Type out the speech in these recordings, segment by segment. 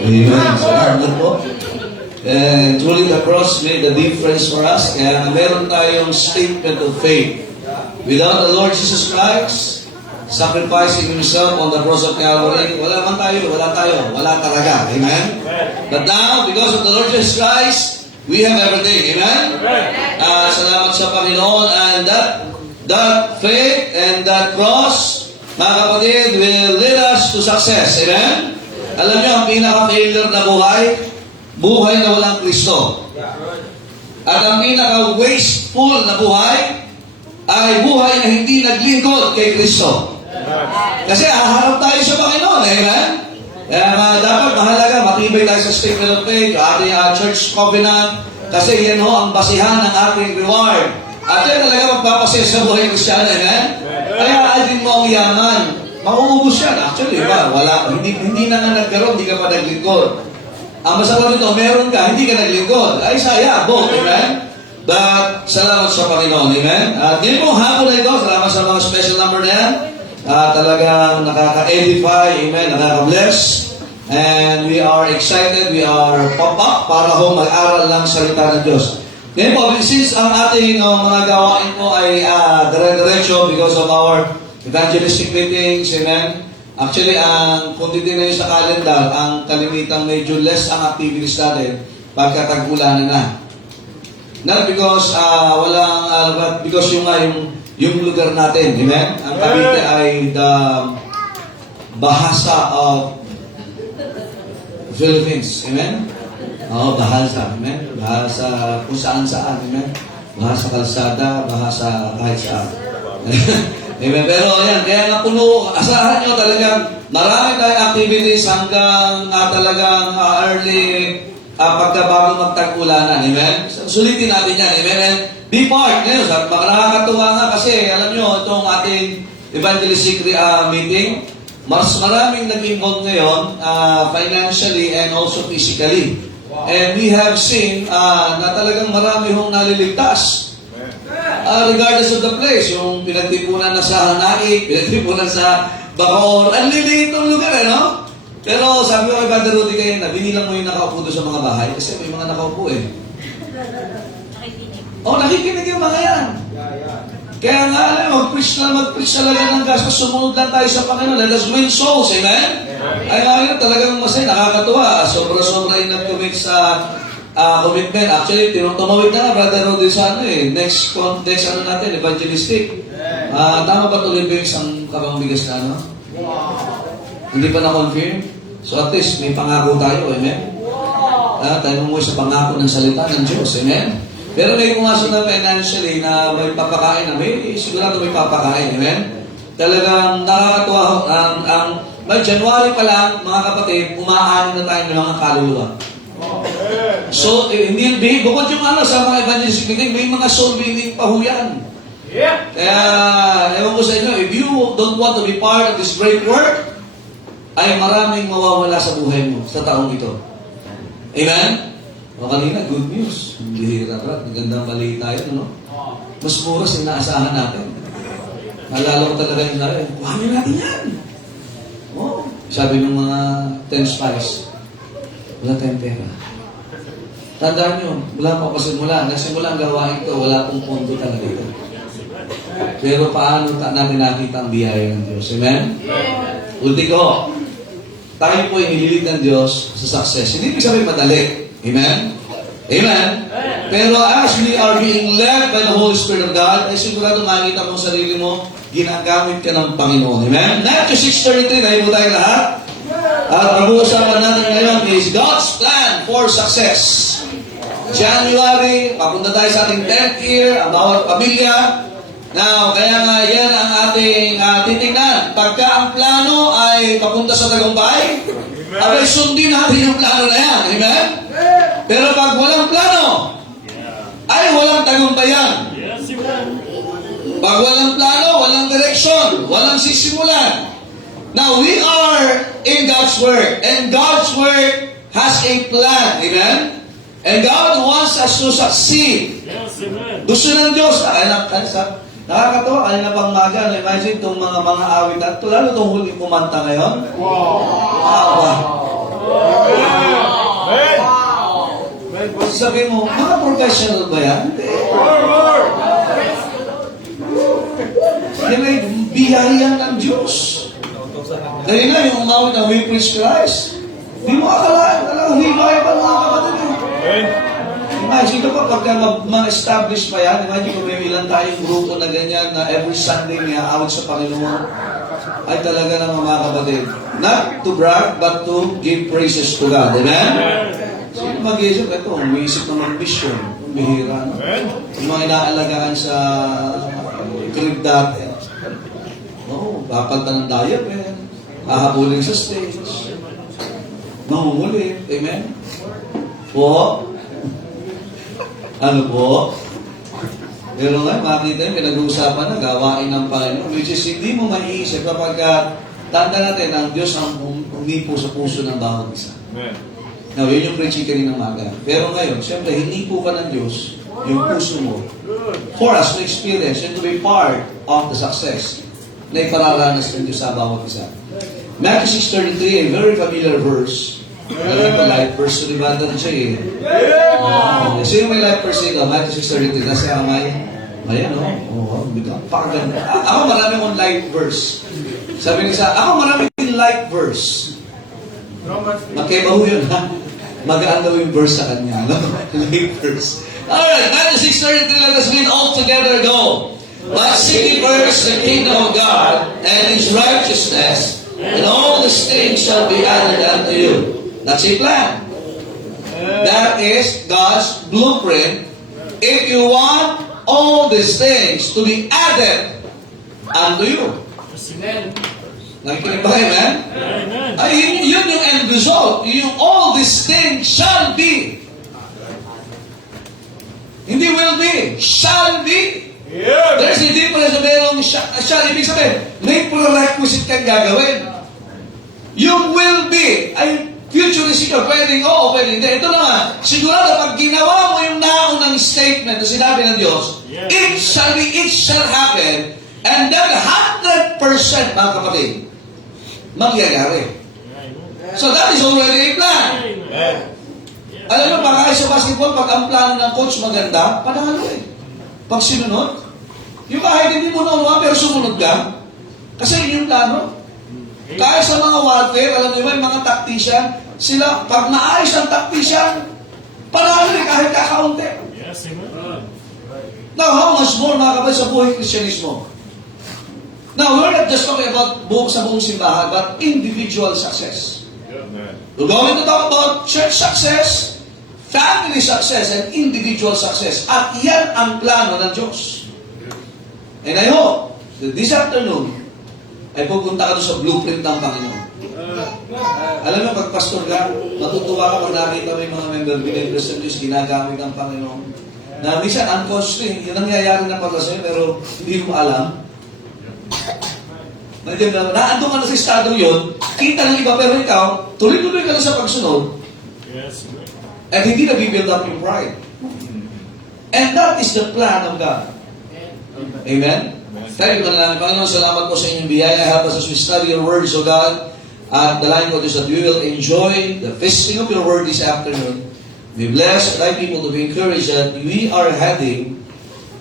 Amen. Salamat po. And truly the cross made a difference for us. Kaya meron tayong statement of faith. Without the Lord Jesus Christ sacrificing Himself on the cross of Calvary, wala talaga. Amen? But now, because of the Lord Jesus Christ, we have everything. Amen? Salamat sa Panginoon. And that faith and that cross, mga kapatid, will lead us to success. Amen? Alam niyo, ang pinaka-failure na buhay na walang Kristo. At ang pinaka-wasteful na buhay ay buhay na hindi naglingkod kay Kristo. Kasi haharap tayo sa Panginoon. Amen? Kaya dapat mahalaga, matibay tayo sa statement of faith, ating church covenant, kasi yan ho ang basihan ng ating reward. At yan talaga magpapasaya sa buhay ng Kristiyano. Amen? Kaya alin mo ang yaman, mauubos yan. Actually, hindi na nga nagkaroon, hindi ka pa naglingkod. Ang masama nito, meron ka, hindi ka naglingkod. Ay, saya, both, amen? But, salamat sa Panginoon, amen? At ngayon pong hapon na ito, salamat sa mga special number na yan. Talagang nakaka-edify, amen, nakaka-bless. And we are excited, we are pop-up para ho mag-aral lang salita ng Diyos. Ngayon po, since ang ating mga gawain po ay dire-diretso because of our evangelistic meetings, amen? Actually, kung titignan nyo sa calendar, ang kalimitang medyo less ang activities natin pagka tag-ulan na. Not because but because yung lugar natin, amen? Ang Cavite ay the bahasa of Philippines, amen? Bahasa, amen? Bahasa kung saan-saan, amen? Bahasa kalsada, bahasa kahit saan. Amen. Pero ayan, kaya nga puno, asahan nyo talagang marami tayong activities hanggang talagang early pagkabago magtag-ulanan. Amen? Sulitin natin yan. Amen? And be part. Ngayon, nakakatuwa nga kasi, alam nyo, itong ating evangelistic meeting, mas maraming nag-involve ngayon financially and also physically. And we have seen na talagang marami hong naliligtas. Regardless of the place, yung pinagtipunan na sa Hanaik, pinagtipunan sa Bacoor, ang liliit ng lugar, no? Pero sabi ko kay Brother Rudy kayo na binilang mo yung nakaupo doon sa mga bahay kasi may mga nakaupo eh. Nakikinig yung mga yan. Kaya nga, mag-preach talaga ng gastos, sumunod lang tayo sa Panginoon. Let us win souls, amen? Ay nga talagang masaya, nakakatuwa. Sobra-sobra yung nag-commit sa commitment. Actually, tumawid na nga, Brother Rudy, sa next natin, evangelistic. Tama ba tuloy ba yung isang kabang bigas na Hindi pa na-confirm? So at least, may pangako tayo, amen? Tayo mo sa pangako ng salita ng Diyos, amen? Pero may pumasok na financially na may papakain na, sigurado may papakain, amen? Talagang nakakatuwa, by January pa lang, mga kapatid, umaanin na tayo ng mga kaluluwa. So, hindi bukod yung sa mga evangelistic meeting, may mga soul winning pa ho yan. Kaya, ewan ko sa inyo, if you don't want to be part of this great work, ay maraming mawawala sa buhay mo sa taong ito. Amen? O kanina, good news. Bihira ba? Magandang balita ito, no? Mas mura sa inaasahan natin. Nalala ko talaga yung narin, kuhanin natin yan. Sabi ng mga 10 spies, wala tayong pera. Tandaan nyo, wala pa pasimula. Nagsimula ang gawain ito, wala pong pondo talaga ito. Pero paano natin nakita ang biyaya ng Diyos? Amen? Ulti ko, tayo po ay nililit ng Diyos sa success. Hindi ibig sabihin madali. Amen? Amen? Pero as we are being led by the Holy Spirit of God, ay sigurado makikita mo sarili mo, ginagamit ka ng Panginoon. Amen? Matthew 6:33, nahibo tayo lahat. At pag-uusapan natin ngayon is God's plan for success. January, papunta tayo sa ating 10th year, ang bawat pamilya. Now, kaya nga yan ang ating titingnan. Pagka ang plano ay papunta sa tagumpay, abay sundin natin yung plano na yan. Amen? Pero pag walang plano, ay walang tagumpayan. Pag walang plano, walang direksyon, walang sisimulan. Now, we are in God's Word. And God's Word has a plan. Amen? And God wants us to succeed. Gusto ng Diyos. Nakakatawa, kanina pang maga, imagine itong mga awit at lalo itong huling kumanta ngayon. Wow! sabihin mo, mga professional ba yan? Hindi. Yan ay biyaya ng Diyos. Dahil nga, yung umawit na we preach Christ, di mo akalaan, talagang hibay pa mga kapatid. Imagine ko pa, pagka ma-establish pa yan, imagine ko may ilan tayong grupo na ganyan na every Sunday may aawit sa Panginoon. Ay talaga naman mga kapatid. Not to brag, but to give praises to God. Amen? Sino mag-iisip? Ito, umiisip na mag-mission. Bihira. No? Yung mga inaalagaan sa crib dati. No, papalta ng diaper. Hahabulin sa stage. Mamumulit. Amen? Po? Ano po? Pero nga, makita yung pinag-uusapan na gawain ng Panginoon, which is hindi mo maiisip kapag tanda natin ang Diyos ang humipo sa puso ng bawat isa. Now, yun yung preaching kanina maga. Pero ngayon, siyempre, hinipo ka ng Diyos yung puso mo for us to experience and to be part of the success na ipararanas ng Diyos sa bawat isa. Matthew 6:33, a very familiar verse. Alam ko, life verse, so diba doon siya eh. Sino may life verse ikaw? Matthew 6:33, nasa kamay. Ayan, no? Oo, pakaganda. Ako marami kong life verse. Sabi niya ako marami kong life verse. Magkaiba ho yun, ha? Magaan daw yung verse sa kanya, no? Life verse. Alright, Matthew 6:33, let us read all together, go. But seek ye first the kingdom of God and His righteousness, and all these things shall be added unto you. That's a plan. That is God's blueprint. If you want all these things to be added unto you. Nakikinig ba kayo, man? Ay, yun yung end result. Yung all these things shall be. Hindi will be. Shall be. There's a difference na mayroong shall. Ibig sabihin, may prerequisite kang gagawin. Yung will be ay futuristic ka, pwedeng oo, pwedeng hindi. Ito naman, sigurado pag ginawa mo yung naunang statement na sinabi ng Diyos, it shall be, it shall happen, and then 100% mga kapatid, mangyayari. So that is already a plan. Alam mo, pagkakay sa basketball, pag ang plano ng coach maganda, panalo eh. Pag sinunod, yung kahit hindi mo naunawa, pero sumunod ka, kasi yun yung plano. Kahit sa mga warfare, alam niyo ba, yung mga tactician, sila, pag naayos ang tactician, panalo rin kahit kakaunti. Yes, amen. Now, how much more mga kapatid sa buhay Kristyanismo? Now, we're not just talking about sa buong simbahan, but individual success. We're going to talk about church success, family success, and individual success. At yan ang plano ng Diyos. And I hope that this afternoon, ay pupunta ka doon sa blueprint ng Panginoon. Alam mo, pag pastor ka, matutuwa ka pag nakita mo yung mga member believers ng Diyos, ginagamit ng Panginoon. Na minsan, unconsciously, yun ang nangyayari na pala sa'yo, pero hindi mo alam. Naandun ka na sa estado yun, kita ng iba, pero ikaw, tuloy-tuloy ka na sa pagsunod, at hindi na build up yung pride. And that is the plan of God. Amen? Thank you, Panginoon. Salamat po sa inyong biyaya. Help us as we study your words, O God. At dalangin ko is that we will enjoy the feasting of your word this afternoon. Be blessed, thy people to be encouraged that we are heading,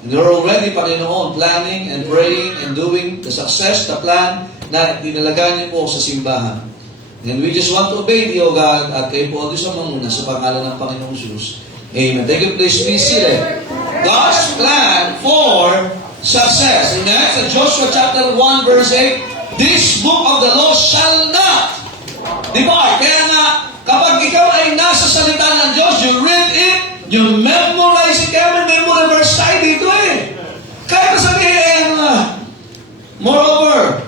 and we're already, Panginoon, planning and praying and doing the success, the plan na dinalagan niyo po sa simbahan. And we just want to obey thee, O God, at kayo po sa manguna sa pangalan ng Panginoong Jesus. Amen. Thank you, please be seated. God's plan for success. Amen. So Joshua chapter 1 verse 8, this book of the law shall not depart. Kaya nga, kapag ikaw ay nasa salita ng Diyos, you read it, you memorize it, kaya may memory verse tayo dito eh. Kaya sabihin, moreover,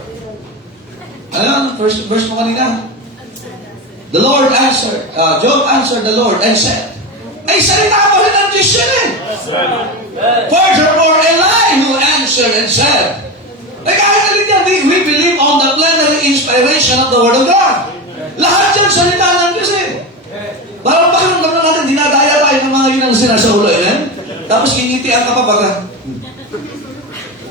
ano, verse mo kanina? The Lord answered, Job answered the Lord and said, ay salita pa rin ang Diyos yun eh. Furthermore, Elihu answered and said, ay kahit alin yan, we believe on the plenary inspiration of the Word of God. Lahat yan salita ng Diyos eh. Parang bakit naman natin, dinadaya tayo ng mga yun ang sinasaulo, eh? Tapos kinitian ka pa baga.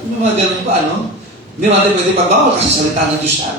Hindi mga ganun pa, ano? Hindi natin pwede pagbawal kasi salita ng Diyos yan.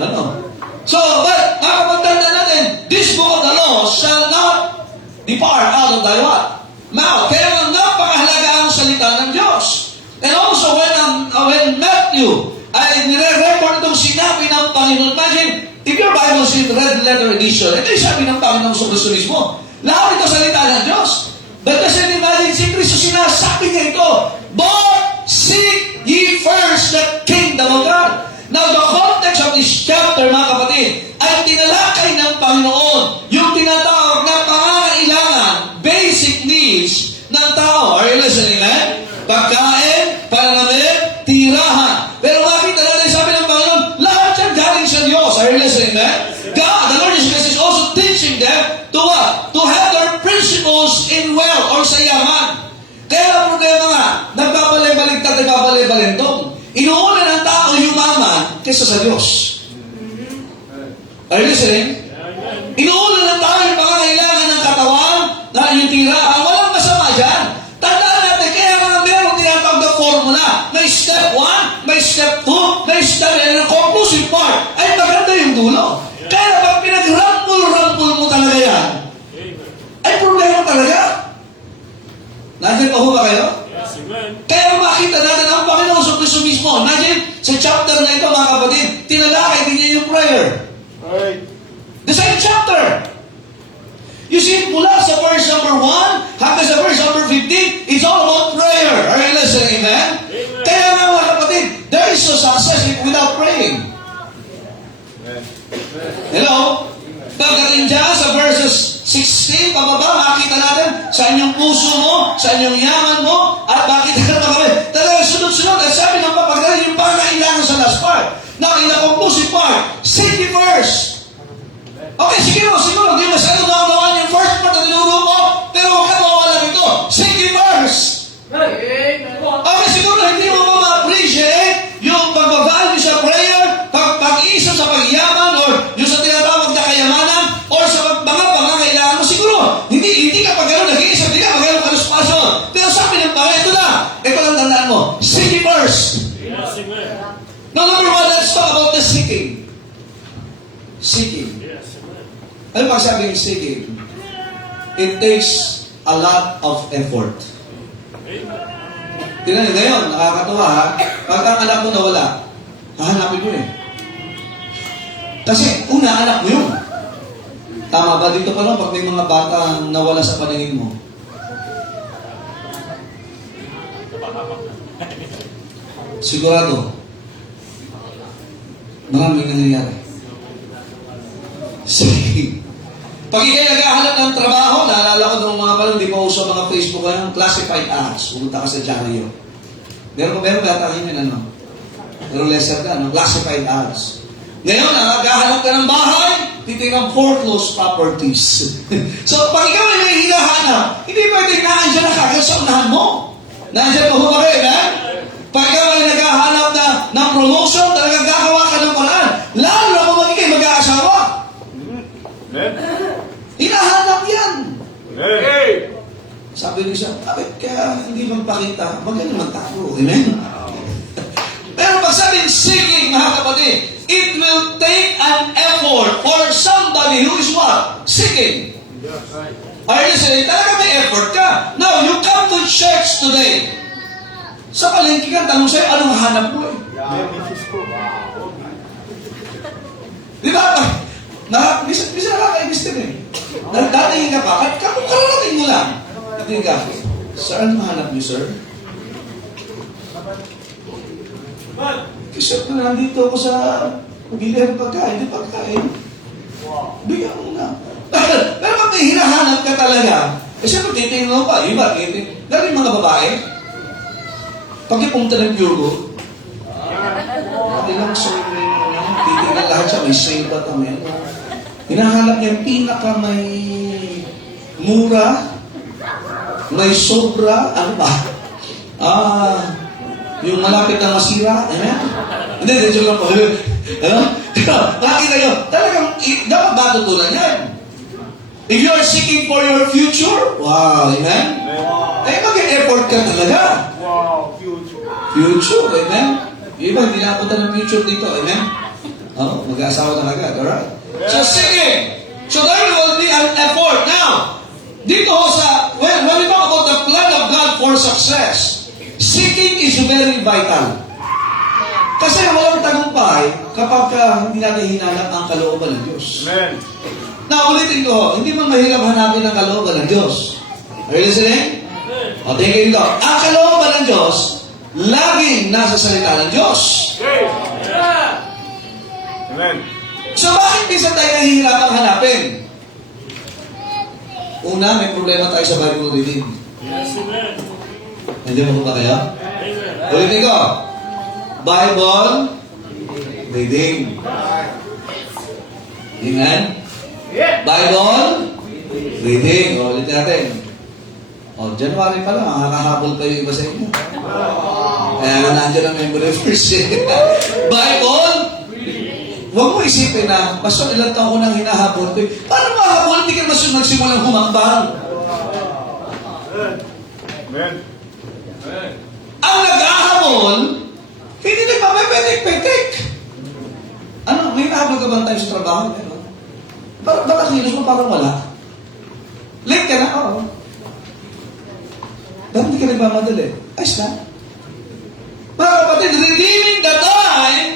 Ano? So, but, makapagtanda natin, this book of the law shall not depart out of thy what? Mouth. Kaya nga napakahalaga ang salita ng Diyos. And also, when Matthew ay nire-record itong sinabi ng Panginoon, imagine, if your Bible is in red letter edition, ito yung sabi ng Panginoon sa Kristo mismo. Lahat ito salita ng Diyos. But kasi imagine, si Kristo sinasabi niya ito, but seek ye first the kingdom of God. Now, the context of this chapter, mga kapatid, ay tinalakay ng Panginoon yung tinatawag na pangangailangan, basic needs ng tao. Are you listening, man? Pagkain, pananamit, tirahan. Pero makita natin, sabi ng Panginoon, lahat yan galing sa Diyos. Are you listening, man? God, the Lord Jesus is also teaching them to what? To have their principles in wealth or sa yaman. Kaya ang problema nga, nagbabalay-balintong. Inuuna ng tao yumaman kaysa sa Diyos. Are you listening? Inuuna ng tao yung pangangailangan ng katawan, na yung tirahan. Walang masama dyan. Tandaan natin, kaya nga meron tinatawag na formula. May step 1, may step 2, may step, and ang conclusive part ay maganda yung dulo. Kaya pag pinag-rampul mo talaga yan, ay problema talaga. Nandiyan pa ho ba kayo? Kaya makita natin ang Panginoon sa Kristo mismo. Imagine, sa chapter na ito, mga kapatid, tinalakay din niya yung prayer. Right. The same chapter. You see, mula sa verse number 1 hanggang sa verse number 15, it's all about prayer. Are you listening, amen? Kaya nga, mga kapatid, there is no success without praying. Hello? Pagdating dyan sa verses 16, pababa, makita natin sa inyong puso mo, sa inyong yaman mo, at makita natin kami. Talaga sunod-sunod, at sabi ng papagaling yung pangailangan sa last part. Now, in the conclusive part, seek ye first. Okay, siguro, hindi masyado nakakawaan yung first part na tinuro mo, pero huwag ka mawala nito. Seek ye first. Okay, siguro hindi mo ma-appreciate yung pag-value sa prayer, pag-isa sa pagyaman, or yung sa tinatawag na kayamanan, or sa mga pangangailangan mo. Siguro, hindi ka pag gano'n nag-iisip, hindi ka pag gano'n kaluspasyon. Pero sabi ng Panginoon, ito lang tandaan mo, seek ye first. Now, number 1, let's talk about the seeking. Seeking. Ano pag sabi ng seeking? It takes a lot of effort. Tingnan niyo ngayon, nakakatuwa ha. Pag ang anak mo nawala, hahanapin mo eh. Kasi una, anak mo yun. Tama ba dito pa lang pag may mga bata nawala sa paningin mo? Sigurado. Maraming nangyayari. Sige. Pag ikay naghahanap ng trabaho, naalala ko nung mga pala, hindi pa uso mga Facebook ngayon, classified ads. Pumunta ka sa dyaryo. Meron ba yun ano? Pero lesser ka, no? Classified ads. Ngayon, naghahanap ka ng bahay, titignan foreclosed properties. So, pag ikaw ay may hinahanap, hindi pwedeng naandyan na kagad sa unahan mo. Naandyan pa ba kayo, ha? Pag ikaw ay naghahanap ng promotion, talagang gagawa ka ng paraan. Lalo na kung magiging mag-aasawa. Hinahanap yan. Sabi niyo siya, kaya hindi magpakita, magaling naman tayo. Amen? Pero pag sabing seeking, mga kapatid, it will take an effort for somebody who is what? Seeking. Are you listening? Talaga may effort ka. Now, you come to church today. Sa palengke ka, tanong sa'yo, anong hanap mo eh? Di ba? Bisa nakakaibis din eh. Nagdatingin ka pa, kararating mo lang. Dating ka, sir, ano hanap niyo, sir? Kasi na nandito ako sa bilihan pagkain, di pagkain. Bigyan mo na. Pero pag may hinahanap ka talaga, siyempre titingin mo pa, iba, dahil mga babae, pag ipunta ng pure gold, ilang titingnan lahat siya, may shade ba kami? Hinahanap niya yung pinaka may mura, may sobra, ano ba? Yung malapit na masira, amen? Hindi, joke lang po. Ano? Nakita nyo, talagang dapat matutunan yan. If you are seeking for your future, wow, amen? Eh, mag-e-effort ka talaga. Wow, future. Future, amen? Yung iba, hindi nakapunta ng future dito, amen? Mag-aasawa na agad, alright? So, seeking. So, there will be an effort. Now, Dito sa, when we talk about the plan of God for success, seeking is very vital. Kasi walang tagumpay kapag hindi natin hinanap ang kalooban ng Diyos. Amen. Now, ulitin ko, hindi man mahirap hanapin ang kalooban ng Diyos. Are you listening? O, tingin ko, ang kalooban ng Diyos, laging nasa salita ng Diyos. Amen. So, bakit minsan tayo nahihirapang hanapin? Una, may problema tayo sa Bible reading. Hindi mo ba kayo? Ulitin ko, Bible reading. Amen? Bible reading. O, ulitin natin. O, January pa lang, nakakahabol kayo iba sa inyo. Kaya nandiyan ang memory verse. Bible, huwag mo isipin na, Pastor, ilang taon ko nang hinahabol. Paano mahabol? Hindi ka magsimulang humambang. Amen. Ang nag-ahabol, hindi nagpapepetik-petik. Ano, may hinahabol ka bang tayo sa trabaho? Ano? Baka kilos mo parang wala. Late ka na? Oo. Ba't hindi ka nagmamadali? Ayos na. Mga kapatid, redeeming the time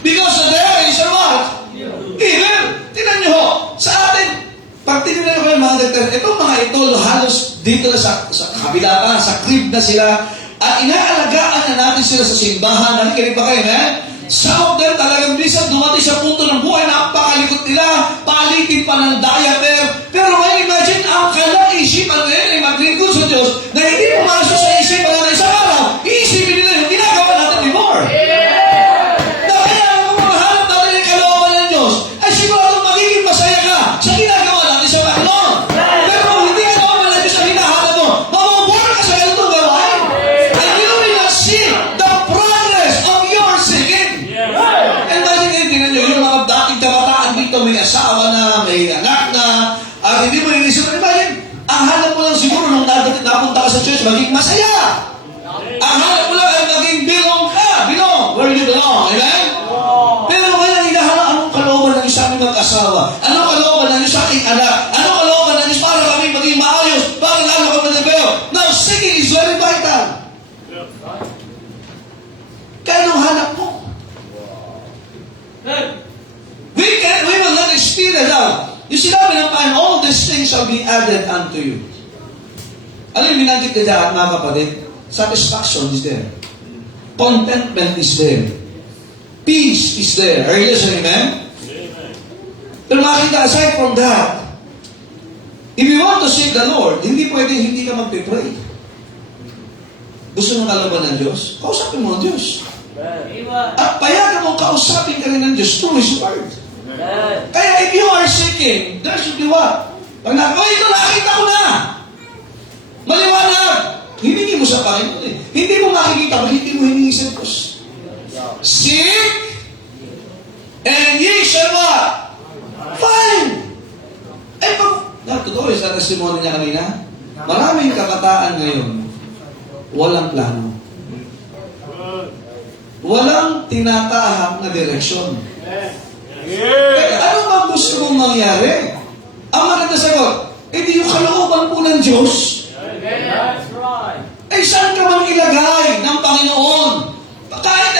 because there is a what? Evil. Tingnan nyo ho, sa atin, pag tinignan ko yung mga detalye, itong mga ito halos dito na sa kabila pa, sa crib na sila, at inaalagaan na natin sila sa simbahan. Nakikinig ba kayo, man? Some of them talagang minsan dumating sa punto ng buhay, napakalikot nila, palitin pa ng diaper. Pero ngayon, imagine, ang kalaisipan ngayon ay maglingkod sa Diyos na hindi pumasok sa isipan natin sa araw. Iisipin nila yung ginagawa natin before. Na kaya, kung mahanap natin yung kalooban ng Diyos, ay sigurado magiging masaya ka sa ginagawa natin sa Panginoon. Pero kung hindi ka naman ng Diyos na hinahanap mo, mamabor ka sa ganitong gawain. And you will not see the progress of your seeking. And dahil ngayon, tingnan nyo, yung mga dating kabataan dito, may asawa na, may anak na, at hindi mo inisip, imagine, ang hanap mo lang siguro nung napunta ka sa church, maging masaya. Ang hanap mo lang ay maging belong ka. Belong. Where you belong. Amen? Pero ngayon, hinahanap anong kalooban ng isa aming mag-asawa? Anong kalooban ng isa aking anak? Anong kalooban ng isa para kami maging maayos? Para lalo kami nagbayo? Now, seeking is very vital. Kaya anong hanap mo? We will not experience that. Yung sinabi ng Panginoon, all these things shall be added unto you. Ano yung binanggit na dyan, mga kapatid? Satisfaction is there. Contentment is there. Peace is there. Are you listening, man? Pero makikita, aside from that, if you want to seek the Lord, hindi pwedeng hindi ka magpipray. Gusto ng kalooban ng Diyos? Kausapin mo ang Diyos. At payagan mo kausapin ka rin ng Diyos through His Word. Kaya if you are seeking, there should be what? Pag ito nakita ko na! Maliwanag! Hiningi mo sa Panginoon eh. Hindi mo makikita, hindi mo hiningi sa Diyos. Seek, and ye shall what? Find! Eh, totoo sa testimony niya kanina, maraming kabataan ngayon, walang plano. Walang tinatahak na direksyon. Eh, ano bang gusto mong mangyari? Ang maganda sagot, di yung kalooban po ng Diyos. Eh, saan ka man ilagay ng Panginoon? Kahit,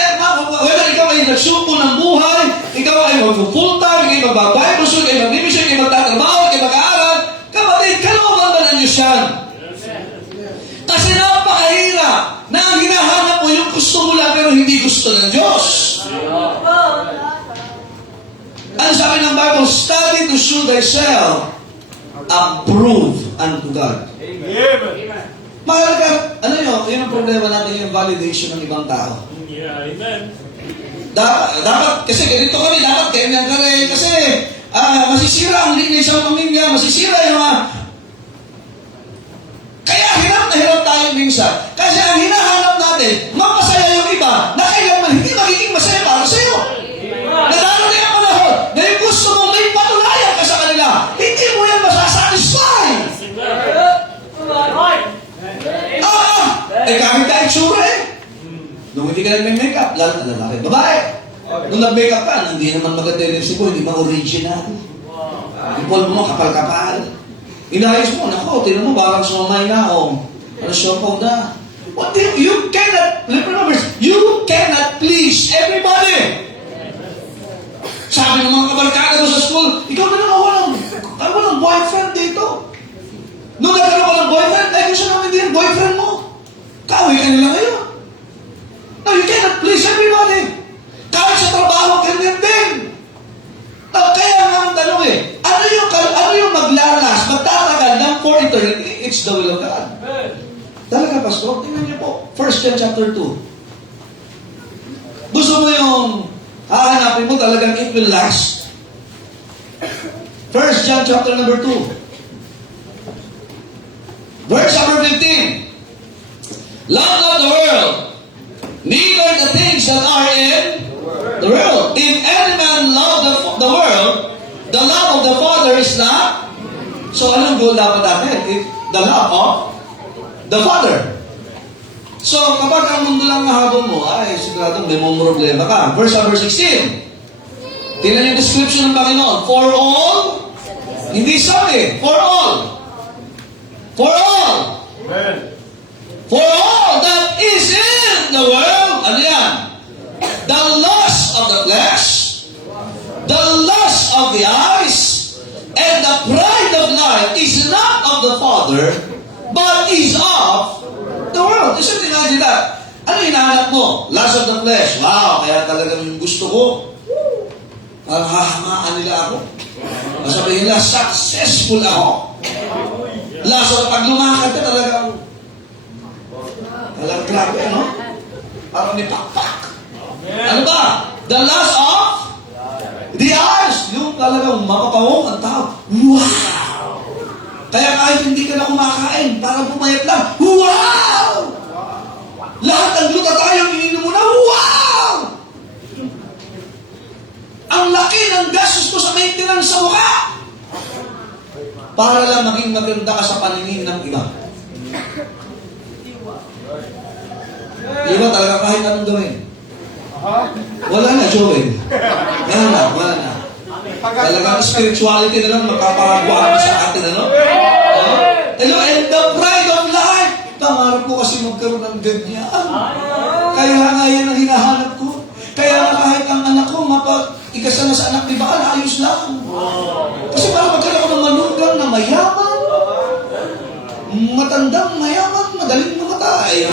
whether ikaw ay nagsuko ng buhay, ikaw ay mag-full time, ikaw mag-Bible school, ikaw mag-mission, ikaw magtatrabaho, ikaw mag-aaral, kapatid, kalooban ba ng Diyos yan? Kasi napakahirap na ang hinahanap mo yung gusto mo lang pero hindi gusto ng Diyos. Ano sabi ng Bible? Study to show thyself approved unto God. Amen. Mahalaga, ano yun ang problema natin yung validation ng ibang tao. Amen. Dapat, kasi ganito kami, dapat ganyan ka rin, kasi masisira ang linis sa pamilya, masisira yung kaya hirap na hirap tayo minsan. Kasi ang hinahanap natin, mapasaya yung iba, na kailangan hindi magiging masaya para sa iyo. Nadarating ang panahon na yung gusto mong may patunayan ka sa kanila, hindi mo yan masasatisfy. Kahit ka itsura eh. Nung hindi ka nag-makeup, lalo na lalaki, babae. Nung nag-makeup ka, hindi naman maganda yung lipstick ko, hindi man original. Yung polvo mo, kapal-kapal. Inayos mo, nako, tinan mo, parang sumamay na, o ano, siopaw na. What do you cannot, remember, you cannot please everybody. Sabi ng mga kabarkada mo sa school, ikaw na naman walang boyfriend dito. Nung nagkaroon ka ng boyfriend, ay gusto namin din yung boyfriend mo. Kaaway ka nila ngayon. No, you cannot please everybody. Kahit sa trabaho, ganyan din. No, kaya nga ang tanong ano yung maglalas, magtatagal ng for eternity? It's the will of God. Talaga, Pastor, tingnan niyo po. 1 John chapter 2. Gusto mo yung hahanapin mo talagang it will last. 1 John chapter number 2. Verse number 15. Love not the world, neither the things that are in the world. If any man love the world, the love of the Father is not. So anong goal dapat natin? The love of the Father. So kapag ang mundo lang nahabol mo, ay siguradong may mga problema ka. Verse number 16. Tingnan yung description ng Panginoon. For all, hindi sabi, for all. For all. Amen. For all that is in the world, ano yan? The lust of the flesh, the lust of the eyes, and the pride of life is not of the Father, but is of the world. Just imagine that. Ano hinahanap mo? Lust of the flesh. Wow, kaya talagang yung gusto ko. Parang hahamaan nila ako. Masabihin nila, successful ako. Lust of, pag lumakad ka talagang grabe, ano? Parang may pakpak. Ano ba? The lust of the eyes. Yung talagang mapapawong ang tao. Wow! Kaya kahit hindi ka na kumakain, parang pumayat lang. Wow! Lahat ng glutathione ininom mo na. Wow! Ang laki ng gastos ko sa maintenance sa mukha. Para lang maging maganda ka sa paningin ng iba. Di ba talaga kahit anong gawin? Wala na, Joel. Wala na. Talagang spirituality na lang magkaparagwa sa atin, ano? Hello, and the pride of life. Pangarap ko kasi magkaroon ng ganyan. Kaya nga yan ang hinahanap ko. Kaya nga kahit ang anak ko, ikasal na sa anak ni Baal, ayos lang. Kasi para magkaroon ako ng manugang na mayaman, matandang mayaman, madaling mamatay.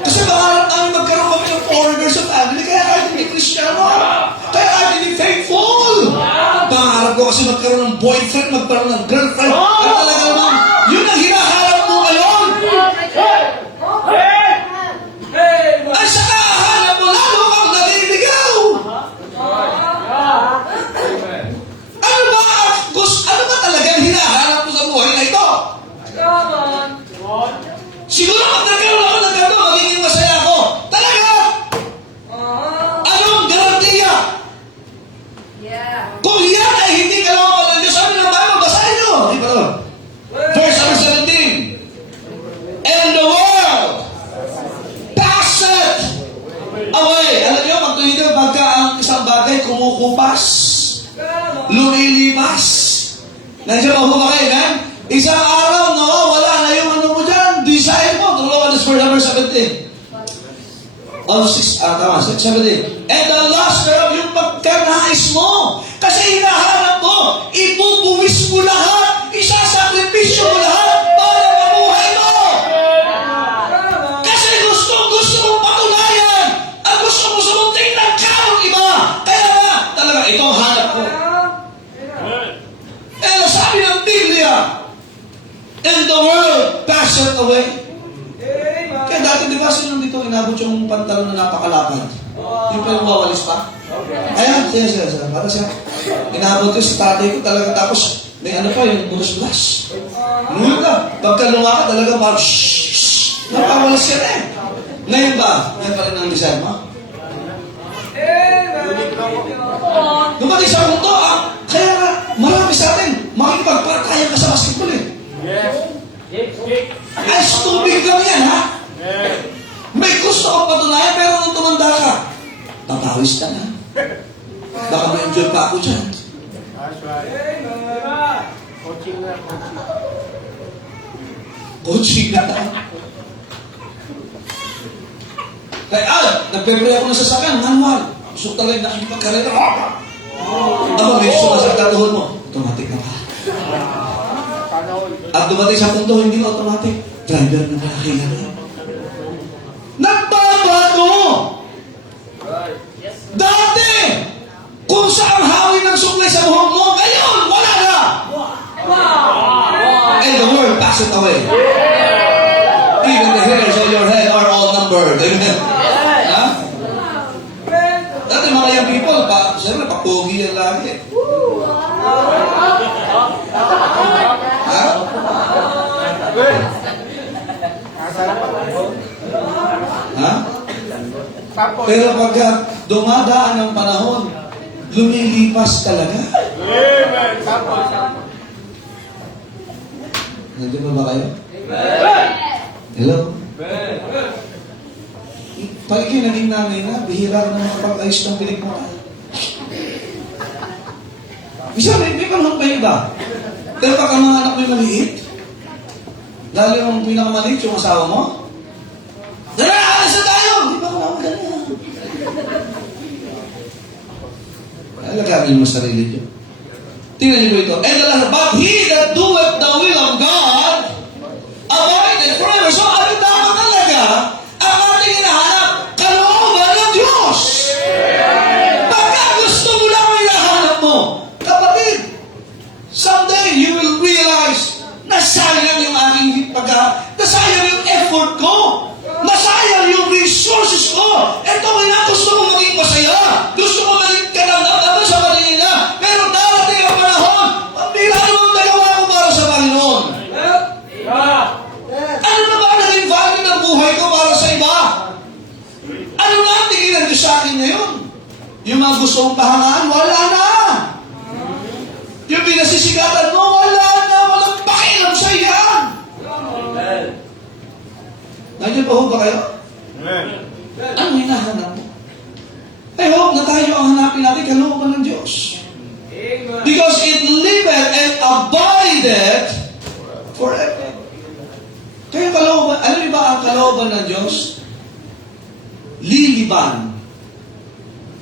Kasi pangarap namin magkaroon kami ng foreigners sa family, kaya kahit hindi Kristiyano, kaya kahit hindi faithful. Pangarap ko kasi magkaroon ng boyfriend, magkaroon ng girlfriend. At talaga naman, yun ang hinaharap mo ngayon. Ay saka, hanap mo lalo kang naliligaw. Ano ba talagang hinaharap mo sa buhay na ito? Siguro pag nagkaroon ako ng ganito, magiging masaya ako. Talaga? Anong garantiya? Kung yan ay hindi kalawakan ng Diyos, sabi ng Bible, basahin nyo. Di ba ito? Verse number 17. And the world passeth away. Alam nyo, magtuloy pagka ang isang bagay kumukupas, lumilipas. Nandiyan pa po ba kayo, man? Isang araw, wala na yung ano mo dyan. Desire mo. Tulungan is for number 17. Tama, 17. And the last thereof, yung pagkanais mo. Kasi hinahanap mo, ibubuwis mo lahat, isasakripisyo mo lahat para mabuhay mo. Kasi gusto mong patunayan. Ang gusto mong tingnan ka ng iba. Kaya nga, talaga, ito ang hanap ko. Eh, sabi ng Biblia, and the world passeth away. Kaya dati, di ba, sino dito inabot yung pantalon na napakalapad? Yung pa yung wawalis pa? Ayan, siya. Para siya. Inabot ko sa tatay ko talaga. Tapos, may ano pa, yung bulas-bulas. Ngunit na, pagka lumakad talaga, napawalis ka na eh. Ngayon ba? Ngayon pa rin ang design mo? Dumating sa mundo, kaya nga, marami sa atin, makipagpatayan ka sa basketball eh. Ay, tubig lang yan, ha? May gusto kang patunayan, pero nung tumanda ka, tatawis ka na. Baka may enjoy pa ako dyan. Coaching na. Kaya, nagpe-pray ako ng sasakyan, manual. Gusto ko talaga nakikipagkarera. Ako, may sumasakta tuhod mo. Automatic na pa. At dumating sa punto, hindi na automatic. Driver na pala kailangan. Nagbabago! Dati! Kung saan hawin ng suklay sa buhok mo, ngayon, wala na! And the world pass it away. Even the hairs on your head are all numbered. Amen? Ha? Dati mga young people, siyempre, papogi yan lagi. Ha? Ha? Pero pagka dumadaan ang panahon, lumilipas talaga. Amen. Nandiyan ba kayo? Hello? Pag kayo naging nanay na, bihira na makapag-ayos ng pilik mo. Bisa, may panahon pa iba. Pero pag ang mga anak mo maliit, lalo yung pinakamaliit, yung asawa mo, alis na tayo! Di ba ako ganyan? Alagamin mo sarili niyo. Tingnan niyo ito. And the last, but he that doeth the will of God, abideth forever. So, ano dapat talaga ang ating hinahanap? Kalooban ng Diyos! Pagka gusto mo lang ang hinahanap mo, kapatid, someday you will realize na sayang yung aking nasayang yung effort ko, nasayang yung resources ko. Ito nga gusto ko maging masaya, gusto ko maging kanang-kanang sa kanila, pero darating ang panahon, pambira naman nagawa ko para sa Panginoon. Ano na ba ang naging value ng buhay ko para sa iba? Ano na ang tingin ng Diyos sa akin ngayon? Yung mga gusto mong pahangaan, wala na. Yung pinasisigatan mo, wala na. Walang pakialam sa iyan. Nandiyan pa ho ba kayo? Amen. Ano hinahanap mo? I hope na tayo ang hanapin natin kalooban ng Diyos. Because it liveth and abideth forever. Kaya kalooban, alam niyo ba ang kalooban ng Diyos? Liliban.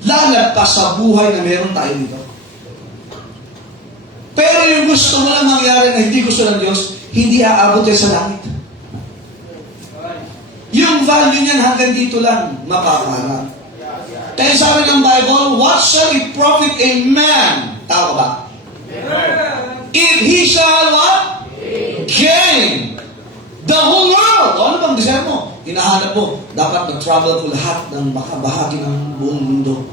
Lalagpas sa buhay na meron tayo dito. Pero yung gusto mo lang mangyari na hindi gusto ng Diyos, hindi aabot yan sa langit. Yung value niyan hanggang dito lang, mapapaharap. Kaya sabi ng Bible, what shall it profit a man? Tama ba? If he shall what? Gain the whole world. O ano bang desire mo? Hinahanap mo, dapat mag-travel ko lahat ng bahagi ng buong mundo.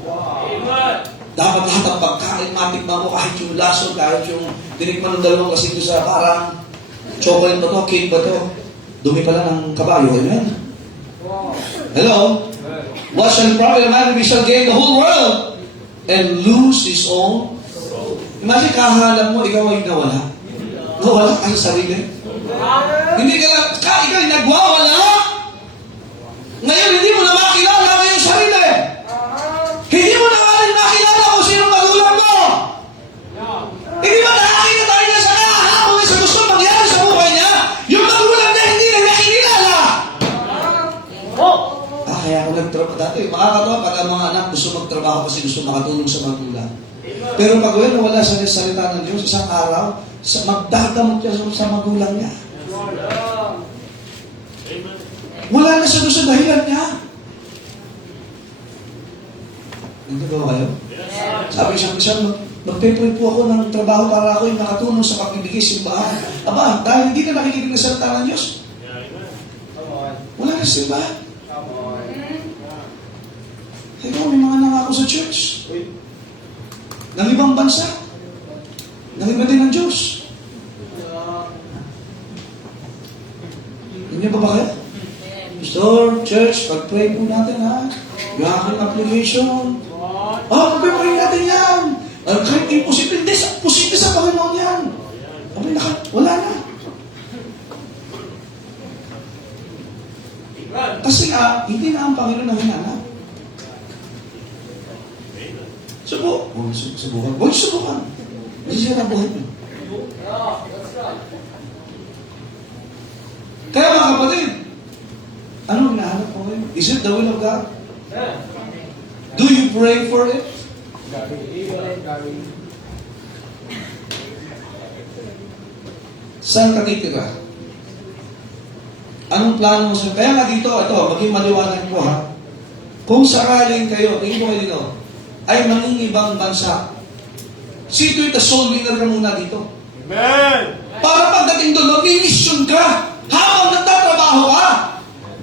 Dapat lahat ng pagkain, matikman mo kahit yung lason, kahit yung dinikman ng dalawang kasing sa parang chocolate ba to, cake ba to? Dumi pala ng kabayo, amen? Hello? What shall profit a man if he shall gain the whole world and lose his own? Imagine, kahanap mo, ikaw ay nawala. Nawala ka sa sarili. Hindi ka lang, ikaw ay nagwawala. Ngayon, hindi mo na makilala ang iyong sarili. Hindi mo na makilala kung sino magulang mo. Hindi ba nakakita tayo niya sa kahapon sa gusto mangyari sa buhay niya? Yung magulang niya hindi na nakikilala. Kaya ako nagtrabaho dati. Makakatawa pag ang mga anak gusto magtrabaho kasi gusto makatulong sa magulang. Pero pag wala sa salita ng Diyos, isang araw, magdadamot siya sa magulang niya. Wala na siya doon sa dahilan niya. Nandito ba kayo? Sabi siya, magpe-pray po ako ng trabaho para ako yung nakatulong sa pagbibigay simbahan. Aba, dahil hindi ka nakikinig ng salita ng Diyos. Wala na simbahan. Ikaw, may mga nangako sa church. Ng ibang bansa. Ng iba din ng Diyos. Hindi ba kayo? Pastor, church, pag-pray po natin ha. Yung aking application. Pag-pray natin yan. Kahit imposible, hindi, posible sa Panginoon yan. Wala na. Kasi hindi na ang Panginoon ang hinanap. Subukan. Huwag subukan. Hindi siya na buhay mo. Kaya mga kapatid, anong hinahanap mo ngayon? Is it the will of God? Do you pray for it? Saan ka titira? Anong plano mo sa... Kaya nga dito, ito, maging maliwanag po ha. Kung sakaling kayo, tingin mo kayo dito, ay mangingibang bansa, sito yung soul winner ka muna dito. Amen. Para pagdating doon, mag-mission ka habang nagtatrabaho ka.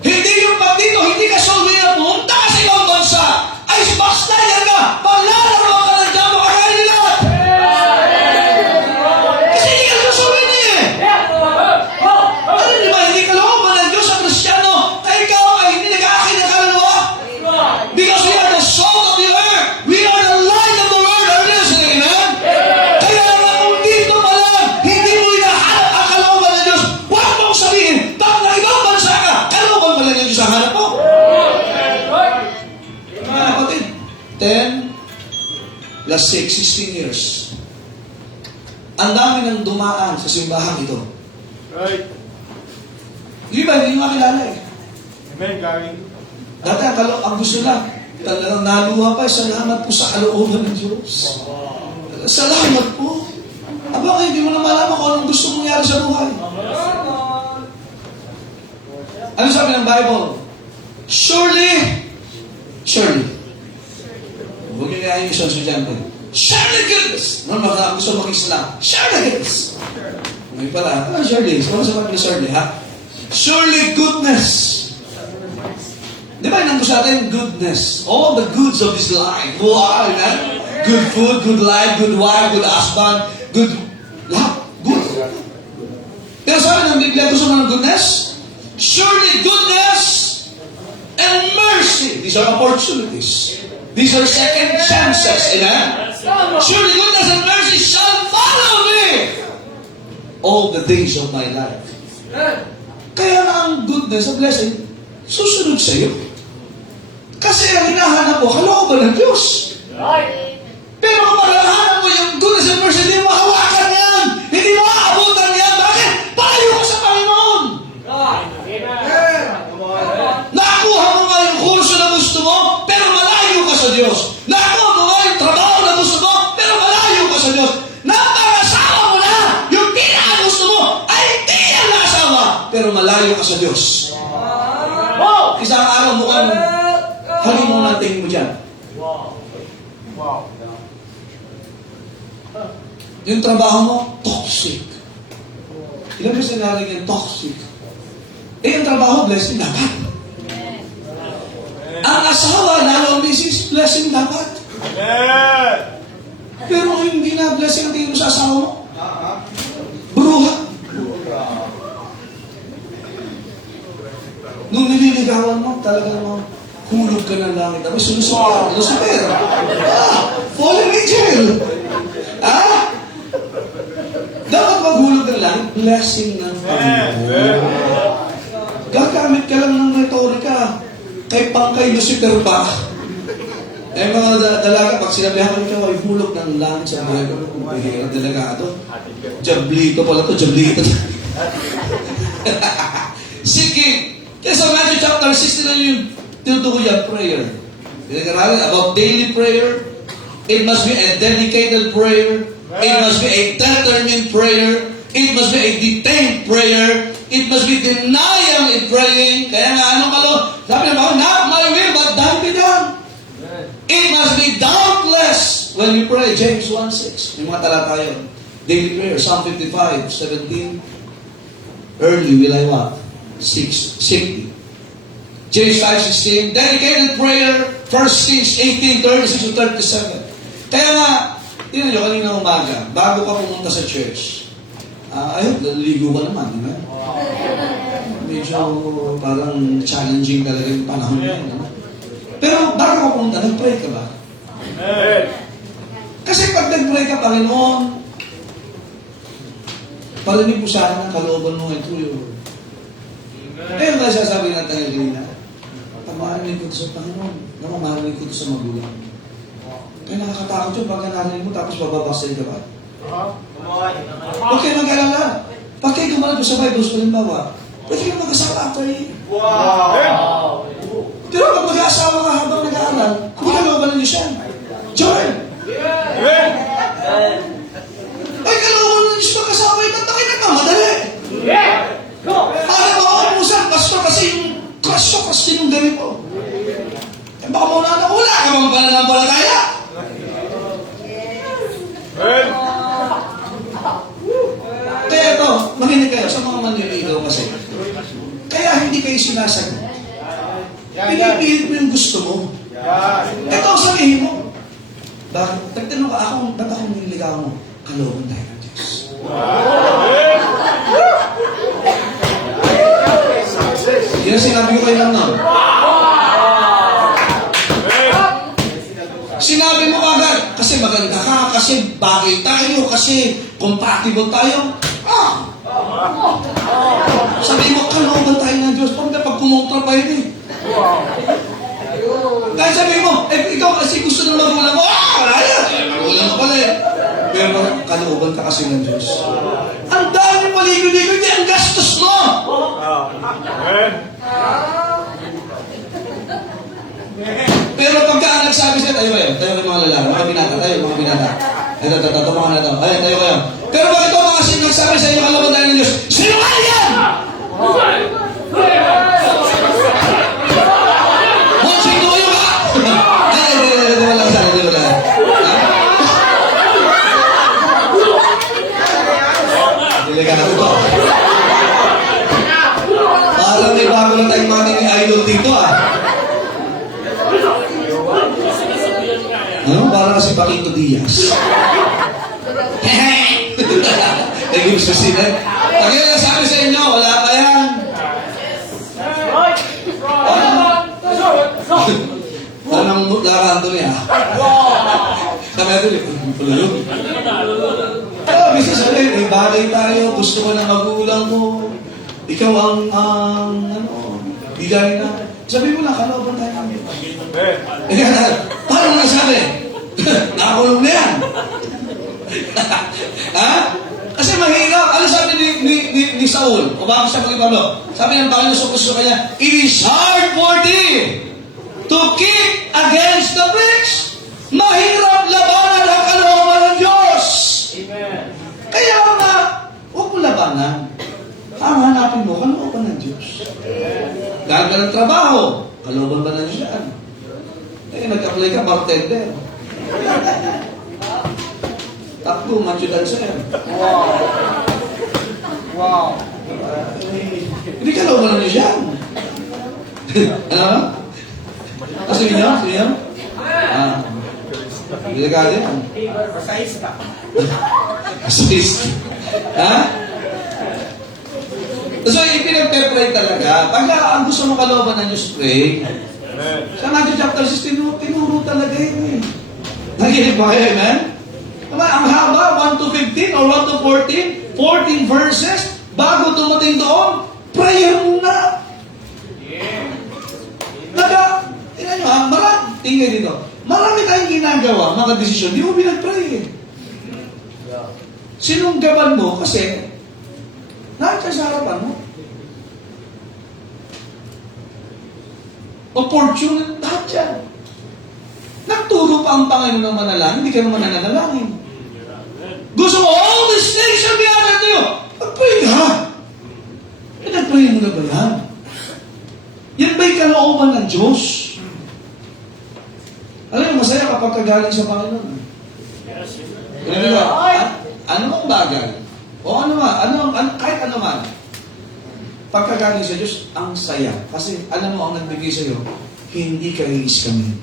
Hindi yung pag dito, hindi ka soul winner, punta ka sa ibang bansa, ay backstayer ka, paglalaro ka ng damo ka kayo nila. Kasi hindi ka soul winner eh. Ano di ba, hindi ka looban ng Diyos sa Kristiyano, na ikaw ay hindi nag-aakit ng kaluluwa. Because we are the salt of the earth. We are the light of the world. Are you listening, amen? Kaya nga kung dito pa lang, hindi mo hinahanap ang kalooban ng Diyos, huwag mong sabihin, pag na ibang bansa ka, kalooban pala ng Diyos ang hanap mo. Mga kapatid, 10 plus 6, 16 years. Ang dami nang dumaan sa simbahan ito. Right. Di ba, hindi nyo makilala eh. Amen, Gary. Dati ang gusto lang, talagang naluha pa, salamat po sa kalooban ng Diyos. Salamat po. Aba, hindi mo na malaman kung anong gusto mangyari sa buhay. Ano sabi ng Bible? Surely, huwag niyo kaya yung isang estudyante. Surely goodness. Ano ba gusto mag-Islam? Surely goodness. May pala, surely. Ano sabi ni surely, ha? Surely goodness. Di ba inang ko sa atin? Goodness. All the goods of His life. Wow, man. Good food, good life, good wife, good husband, good... Lahat. Good. Pero sabi ng Biblia, gusto mo ng goodness? Surely goodness and mercy. These are opportunities. These are second chances. Amen? Surely goodness and mercy shall follow me all the days of my life. Kaya nga ang goodness, ang blessing, susunod sa iyo. Kasi ang hinahanap mo, kalooban ng Diyos. Pero kung maghahanap mo yung goodness and mercy, hindi mo hawakan yan. Hindi mo aabutan yan. Bakit? Palayo ka sa Panginoon. Nakuha mo nga yung kurso na gusto mo, pero malayo ka sa Diyos. Nakuha mo nga yung trabaho na gusto mo, pero malayo ka sa Diyos. Napangasawa mo na, yung pinaka-gusto mo, ay hindi yan nasawa, pero malayo ka sa Diyos. Isang araw mukhang halin mo ng tingin mo dyan. Wow. Yung trabaho mo, toxic. Ilan ba sinarig yung toxic? Eh, yung trabaho, blessing dapat. Ang asawa, lalo ang misis, blessing dapat. Amen. Pero kung hindi na blessing ang tingin mo sa asawa mo, bruha. Nung nililigawan mo, talagang mo, hulog ka ng langit. Tapos sinusunod ka, Lucifer. Fallen angel. Dapat maghulog ng langit, blessing ng Panginoon. Gagamit ka lang ng retorika. Kay Lucifer pa. Eh mga dalaga, pag sinabihan ka ay hulog ng langit sa buhay ko, kung pahirap delegado. Jablito pala to, jablito. Sige. Kaya sa Matthew chapter 16 na yung tinutukoy prayer. Pinag-aralan about daily prayer. It must be a dedicated prayer. It must be a determined prayer. It must be a detailed prayer. It must be denial in praying. Kaya nga, ano malo? Sabi naman, not my will, but thine be done. It must be doubtless when you pray. James 1:6. May mga talata yun. Daily prayer. Psalm 55:17. Early will I what? Seek. James 5:16. Dedicated prayer. 1 Kings 18:36-37. Kaya nga, tingnan nyo kanina umaga, bago ka pumunta sa church, ayun, naliligo ka naman, di ba? Medyo parang challenging talaga yung panahon na yun. Pero bago ka pumunta, nag-pray ka ba? Amen. Kasi pag nag-pray ka, Panginoon, parinig mo sa akin ang kalooban mo ito yun. Ayun ba sasabi natin kanina? Marinig ko ito sa Panginoon. Marinig ko ito sa magulang. Kaya nakakatakot yun pag narinig mo tapos bababasay ka ba? Huwag kayo mag-alala. Pag kayo gumalag sa Bible, halimbawa, pwede kayo mag-asawa after a year. Wow. Pero pag mag-aasawa ka habang nag-aaral, hindi ka naman ng Diyos yan. Joel! Amen. Ay, kalooban ng Diyos mag-asawa, ba't na kayo nagmamadali? Para makaupusan, pastor, kasi yung crush din yung dami po. Eh, baka muna na, wala ka bang pananampalataya? Amen. Kaya ito, makinig kayo sa mga manliligaw kasi. Kaya hindi kayo sinasagot. Pinipilit mo yung gusto mo. Ito ang sabihin mo. Bakit? Nagtanong ka ako, ba't ako nililigaw mo? Kalooban tayo ng Diyos. Yan ang sinabi ko kayo lang nun. Sinabi mo agad, kasi maganda ka, kasi bagay tayo, kasi compatible tayo. Sabi mo, kalooban tayo ng Diyos. Pag kumontra pa yun eh. Dahil sabi mo, ikaw kasi gusto ng magulang mo, wala yan. Magulang mo pala eh. Pero kalooban ka kasi ng Diyos. Ang dami maligo-ligo, hindi ang gastos mo. Amen. Pero pagka ang nagsabi sa'yo, tayo kayo mga lalaki, mga binata, mga binata. Ito, mga na ito. Ayan, tayo kayo. Pero bakit ito mga nagsabi sa inyo, kalooban tayo ng Diyos? Sino ka yan? Monsing tuyo ka! Ay, di wala sana, di wala. Delikado ito. Parang may bago na tayong mga idol dito Ano? Parang kasi Paquito Diaz. Nag-gusto sila. Kaya sabi sa inyo, wala pa yan. Anong lakanto niya? Sabi natin, pala yun. Pero bisa sabihin, may bagay tayo, gusto ko ng magulang mo. Ikaw ang bigay na. Sabi mo lang, kalooban tayo namin. Paano nga sabi? Nakakulong na yan. Ha? Kasi mahirap. Ano sabi ni Saul? O bakit siya mag-ipalo? Sabi ng Panginoon sa kanya, it is hard for thee to kick against the pricks. Mahirap labanan ang kalooban ng Diyos. Amen. Kaya nga, huwag mo labanan. Ang hanapin mo, kalooban ng Diyos. Dahil ka ng trabaho, kalooban ba ng Diyos yan? Eh, nag-apply ka, bartender. Takbo, Matthew Dancer. Wow. Hindi kalooban ng Diyos yan. Ano? Kasi niyo? Delikado yan. Masayista. Ha? So, ipinag-pray talaga. Pag ang gusto mo kalooban ng Diyos, pray. Sa Matthew chapter 16, tinuro talaga yun eh. Nakikinig ba kayo, amen? Ang haba, 1 to 15 or 1 to 14, 14 verses, bago dumating doon, prayer muna. Tingnan nyo tingnan dito. Marami tayong ginagawa, mga desisyon, di mo pinag-pray eh. Sinunggaban mo kasi, nandiyan sa harapan mo. Opportunity, lahat yan. Nagturo pa ang Panginoon ng manalangin, hindi ka naman nananalangin. Gusto mo, all these things shall be added to you. Mag-pray ka. E nag-pray mo na ba yan? Yan ba'y kalooban ng Diyos? Alam mo, masaya kapag kagaling sa Panginoon. Ano mang bagay? O ano man, kahit ano man. Pagkagaling sa Diyos, ang saya. Kasi alam mo, ang nagbigay sa iyo, hindi ka i-scamin.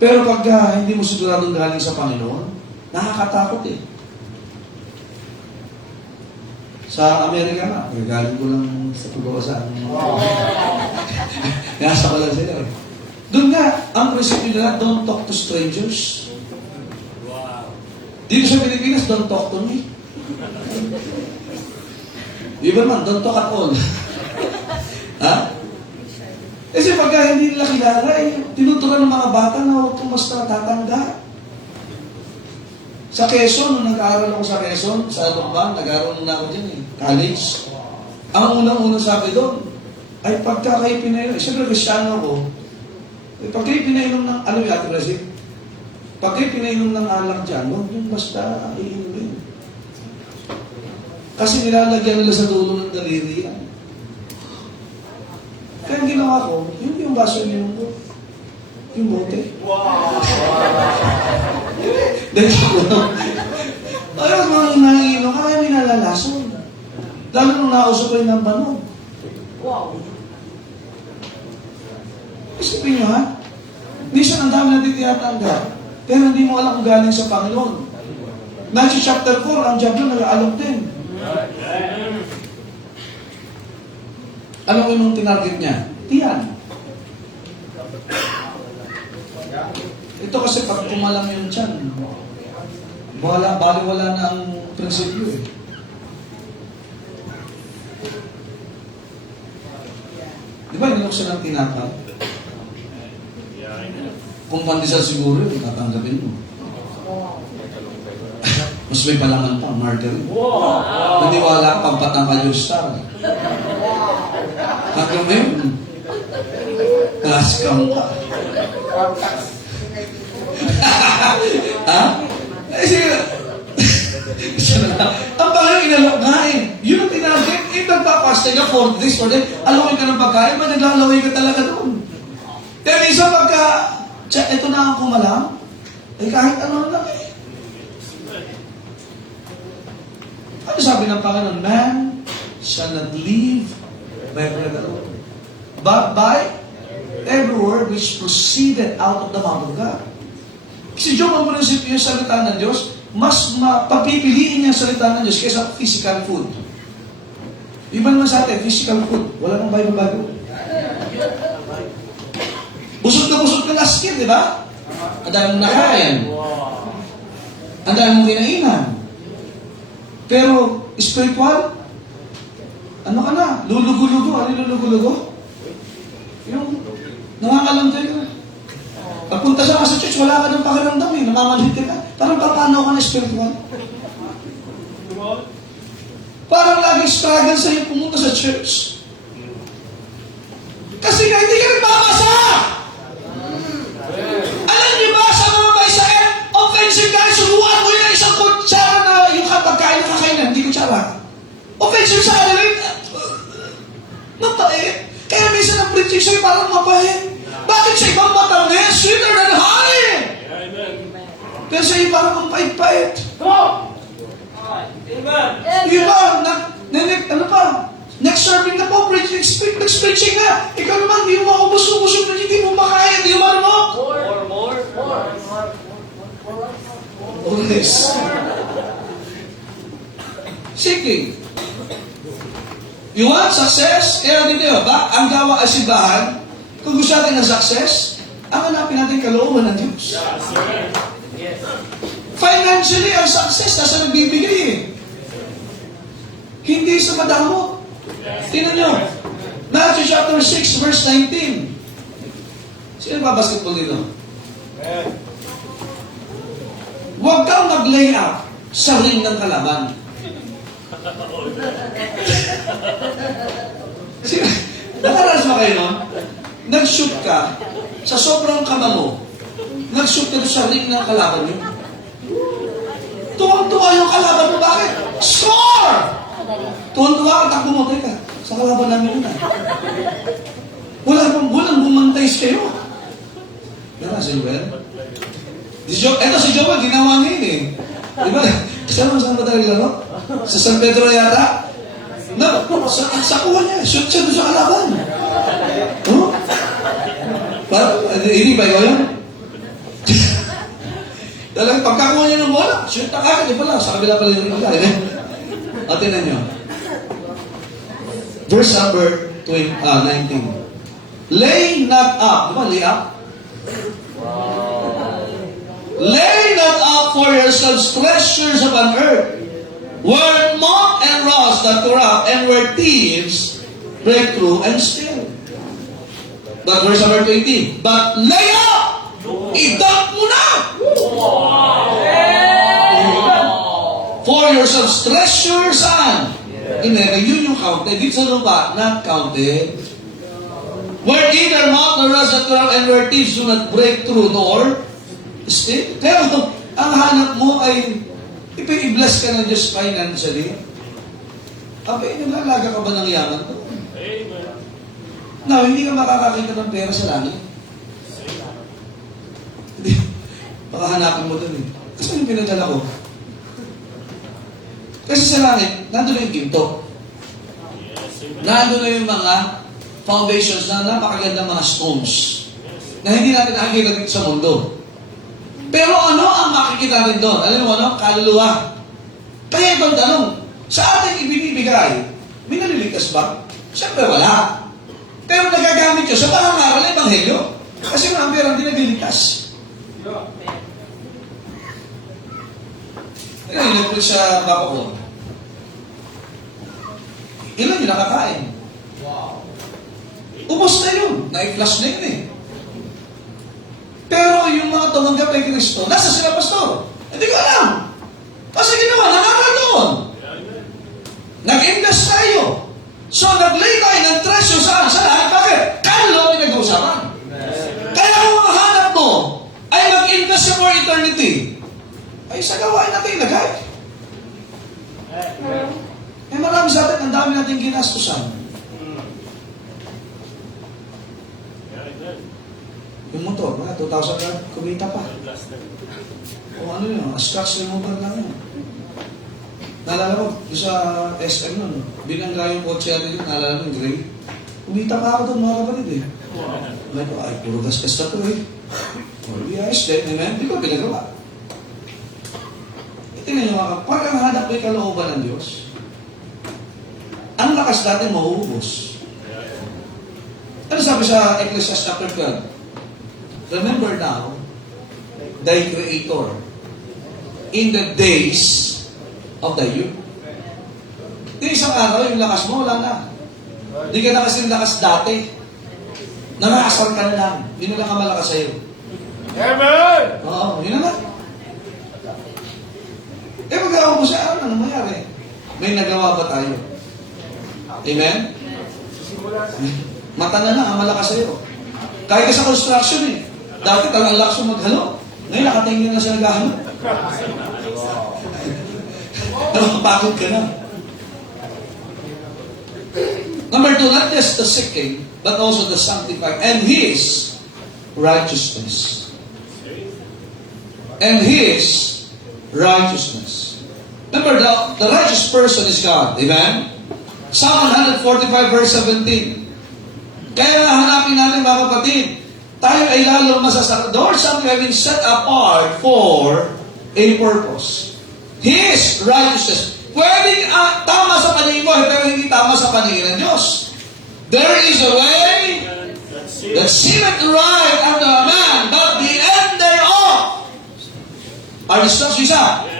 Pero pag hindi mo siguradong galing sa Panginoon, nakakatakot eh. Sa Amerika na, galing ko lang sa pagbabasaan. Nasa ko lang sila eh. Doon nga, ang prinsipyo nila, don't talk to strangers. Dito sa Pilipinas, don't talk to me. Di ba man, don't talk at all. Ha? Kasi pagka hindi nila kilala, tinuturan ng mga bata na huwag kong basta tatangga. Sa Quezon, nung nag-aaral ako sa Quezon, sa Lubang, nag-aaral muna ako dyan eh, college. Ang unang-unang sabi doon, ay pagka kayo pinainom, siyempre Kristyano ako, ay pag kayo pinainom ng, ano yung Ate Brazil? Pag kayo pinainom ng alak dyan, huwag yung basta iinumin. Kasi nilalagyan nila sa dulo ng daliri yan. Kaya ang ginawa ko, yung baso niyo ko, yung bote. Dahil ako lang. Ayaw mga nanginom, kaya may nalalason. Lalo nung nausap ko ng banog. Wow. Isipin nyo ha, minsan ang dami natin tinatanggap, pero hindi mo alam kung galing sa Panginoon. Matthew chapter 4, ang diablo nag-aalok din. Ano ko yung tinarget niya? Tiyan. Ito kasi pag kumalam yung tiyan, wala na ang prinsipyo eh. Di ba iniloksan ng tinapay? Kung pandesal siguro yun, tatanggapin mo. Mas may palaman pa, margarine. Naniwala ka, pampatang ka yung star. Hanggang ngayon, naskam ka. Ha? Eh, sige. Ang Panginoon inalok nga eh. Yun ang tinagin. Eh, nagpapastay ka 40 days for them. Alawin ka ng pagkain, ba naglalaway ka talaga doon? Kaya minsan pagka, ito na ang kumalang, eh kahit ano lang eh. Ano sabi ng Panginoon? Man shall not live by bread alone, but by every word which proceeded out of the mouth of God. Kasi Job, ang prinsipyo yung salita ng Diyos, mas mapapipiliin niya ang salita ng Diyos kaysa physical food. Iba naman sa atin, physical food. Wala nang bago-bago. Busog ka na skin, di ba? Ang dami mong nakain. Ang dami mong kinainan. Pero, spiritual, ano ka na? Lulugo-lugo. Ano yung lulugo-lugo? Yung nangangalamday ka. Pagpunta sa church, wala ka ng pakiramdam eh. Namamanhit ka na. Parang papanaw ka na spiritual. Parang laging struggle sa'yo pumunta sa church. Kasi nga hindi ka nagbabasa! Alam niyo ba sa mga Israel, offensive guys, suruan mo yun isang kutsara na yung pagkain na kakainan, hindi kutsara. Offensive sa alin, mapait. Kaya minsan ang preaching sa'yo parang mapait. Bakit sa ibang matamis? Sweeter than honey! Pero sa iyo parang ang pait-pait. Yung ba, ano pa? Next serving na po, next preaching na. Ikaw naman, di mo maubos-ubos yung hindi mo makaya, di mo ano? More. Always. Seeking. You want success? Kaya dito yun, ang gawa ay simbahan. Kung gusto natin ng success, ang hanapin natin kalooban ng Diyos. Financially, ang success nasa nagbibigay eh. Hindi sa madamot. Tingnan nyo. Matthew chapter 6, verse 19. Sino ba basketball dito? Huwag kang mag-lay up sa ring ng kalaban. Nakaranas ba kayo nun? Nag-shoot ka sa sobrang kama mo. Nag-shoot ka sa ring ng kalaban nyo. Tuwang-tuwa yung kalaban mo. Bakit? Score! Tuwang-tuwa ka, takbo mo. Teka, sa kalaban namin yun. Walang bumantay sa'yo. Yan na, si Joel. Ito si Joel, ginawa niya yun eh. Diba? Saan ba tayo laro? Sa San Pedro yata? No, sa kuha niya. Shoot siya doon sa kalaban. Oh? Hindi ba yun? Talagang pagkakuha niya ng bola, shoot na kagad. Di pala, sa kabila pala yung bola. O, tinan niyo. Verse number 19. Lay not up. Di ba, lay up? Lay not up for yourselves treasures upon earth, where moth and rust doth corrupt, and where thieves break through and steal. But verse number 20, but lay up! I-dump mo na! For yourselves treasure saan? In heaven. Yun yung counted. Dito sa lupa, not counted. Where neither moth nor rust that corrupt, and where thieves do not break through nor steal. Pero ang hanap mo ay i-bless ka ng Diyos financially. Abay, nalalaga ka ba ng yaman to? Amen. Now, hindi ka makakakita ng pera sa langit. Hindi. Baka hanapin mo dun eh. Kasi yung pinadala ko. Kasi sa langit, nandun na yung ginto. Nandun na yung mga foundations na napakaganda mga stones na hindi natin nakikita dito sa mundo. Pero ano ang makikita rin doon? Alam mo ano? Kaluluwa. Kaya itong tanong, sa ating ibinibigay, may naliligtas ba? Siyempre wala. Pero nagagamit yun sa pangangaral ng Ebanghelyo. Kasi mga pera hindi nagliligtas. Ayun, nagpulit sa bako ko. Ilan yung nakakain? Ubos na yun. Na-flush na yun eh. Pero yung mga tumanggap kay Kristo, nasa sila, pastor? Hindi ko alam. Kasi ginawa, nakakal doon. Nag-invest tayo. So, nag-lay tayo ng treasure saan? Sa lahat. Bakit? Kalo pinag-uusapan. Kaya kung ang hanap mo ay mag-invest for eternity, ay sa gawain natin ilagay. Eh marami sa atin, ang dami natin ginastusan. Yung motor, 2,000 na, kumita pa. O ano yun, scratch remover lang yun. Naalala ko, doon sa SM nun, binangga yung kotse natin yun, naalala mo yung gray. Kumita pa ako doon, mga kapatid eh. May ko, ay, puro gas-gas na to eh. O, yes, then, amen, di ko pinagawa. Tingnan nyo mga kapatid, pag ang hanap mo yung kalooban ng Diyos, ang lakas natin mahuhubos. Ano sabi sa Ecclesiastes chapter 12? Remember now, thy Creator, in the days of thy youth. Di isang araw, yung lakas mo, wala na. Di ka na kasing lakas dati. Naraasar ka na lang. Yun na lang ang malakas sa'yo. Amen! Oo, yun naman. Eh, mag-aaw mo siya, ano mangyari? May nagawa ba tayo? Amen? Mata na lang ang malakas sa'yo. Kahit ka sa construction eh. Dati talagang lakas mo maghalo. Ngayon nakatingin na siya naghahalo. Napapagod ka na. Number 2, not just the seeking, but also the sanctifying. And His righteousness. And His righteousness. Remember, the righteous person is God. Amen? Psalm 145 verse 17. Kaya hanapin natin mga kapatid, tayo ay lalong masasarap. The word something have been set apart for a purpose. His righteousness. Pwedeng tama sa paningin mo, pero hindi tama sa paningin ng Diyos. There is a way that seemeth right unto a man, but the end thereof are destruction.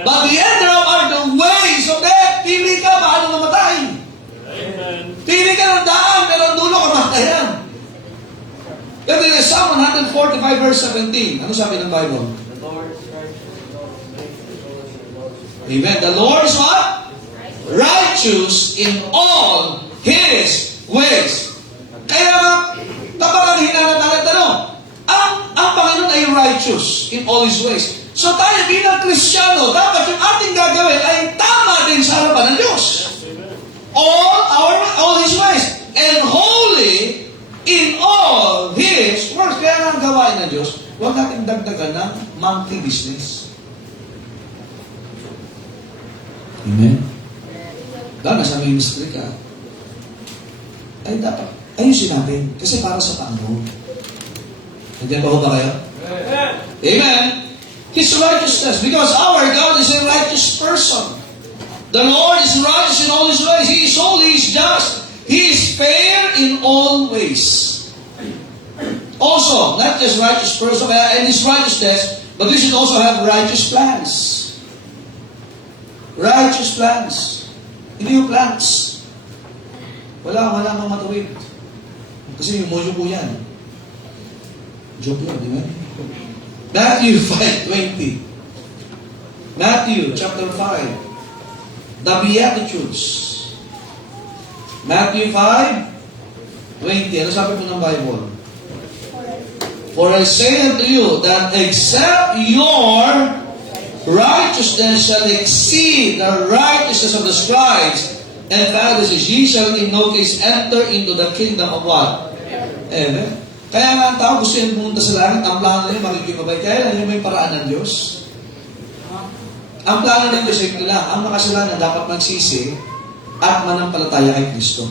But the end thereof are the ways of death. Pili ka, paano mamatay? Pili ka ng daan, pero ang dulo kamatayan. Pero in Psalm 145 verse 17, ano sabi ng Bible? Amen. The Lord is what? Righteous in all His ways. Kaya kapag ang hinanatalan tanong, ang Panginoon ay righteous in all His ways. So tayo bilang Kristiyano, dapat yung ating gagawin ay tama din sa harapan ng Diyos. All His ways. And holy in all His works. Kaya nga ang gawain ng Diyos, huwag natin dagdagan ng monkey business. Amen? Lalo sa ministry ka, ay dapat, ayusin natin. Kasi para sa Panginoon. Nandiyan pa ho ba kayo? Amen? His righteousness. Because our God is a righteous person. The Lord is righteous in all His ways. He is holy, He is just. He is fair in all ways. Also, not just righteous person, and His righteousness, but we should also have righteous plans. Righteous plans. Hindi yung plans. Wala mang matuwid. Kasi yung mojo po yan. Joke lang, di ba? Matthew 5:20. Matthew chapter 5. The Beatitudes. Matthew 5:20. Ano sabi po ng Bible? For I say unto you that except your righteousness shall exceed the righteousness of the scribes and Pharisees, ye shall in no case enter into the kingdom of what? Heaven. Kaya nga ang tao gusto yung pumunta sa langit, ang plano niya makikipabay. Kaya lang yung may paraan ng Diyos. Ang plano ng Diyos ay ito lang, ang makasalanan dapat magsisi at manampalataya kay Kristo.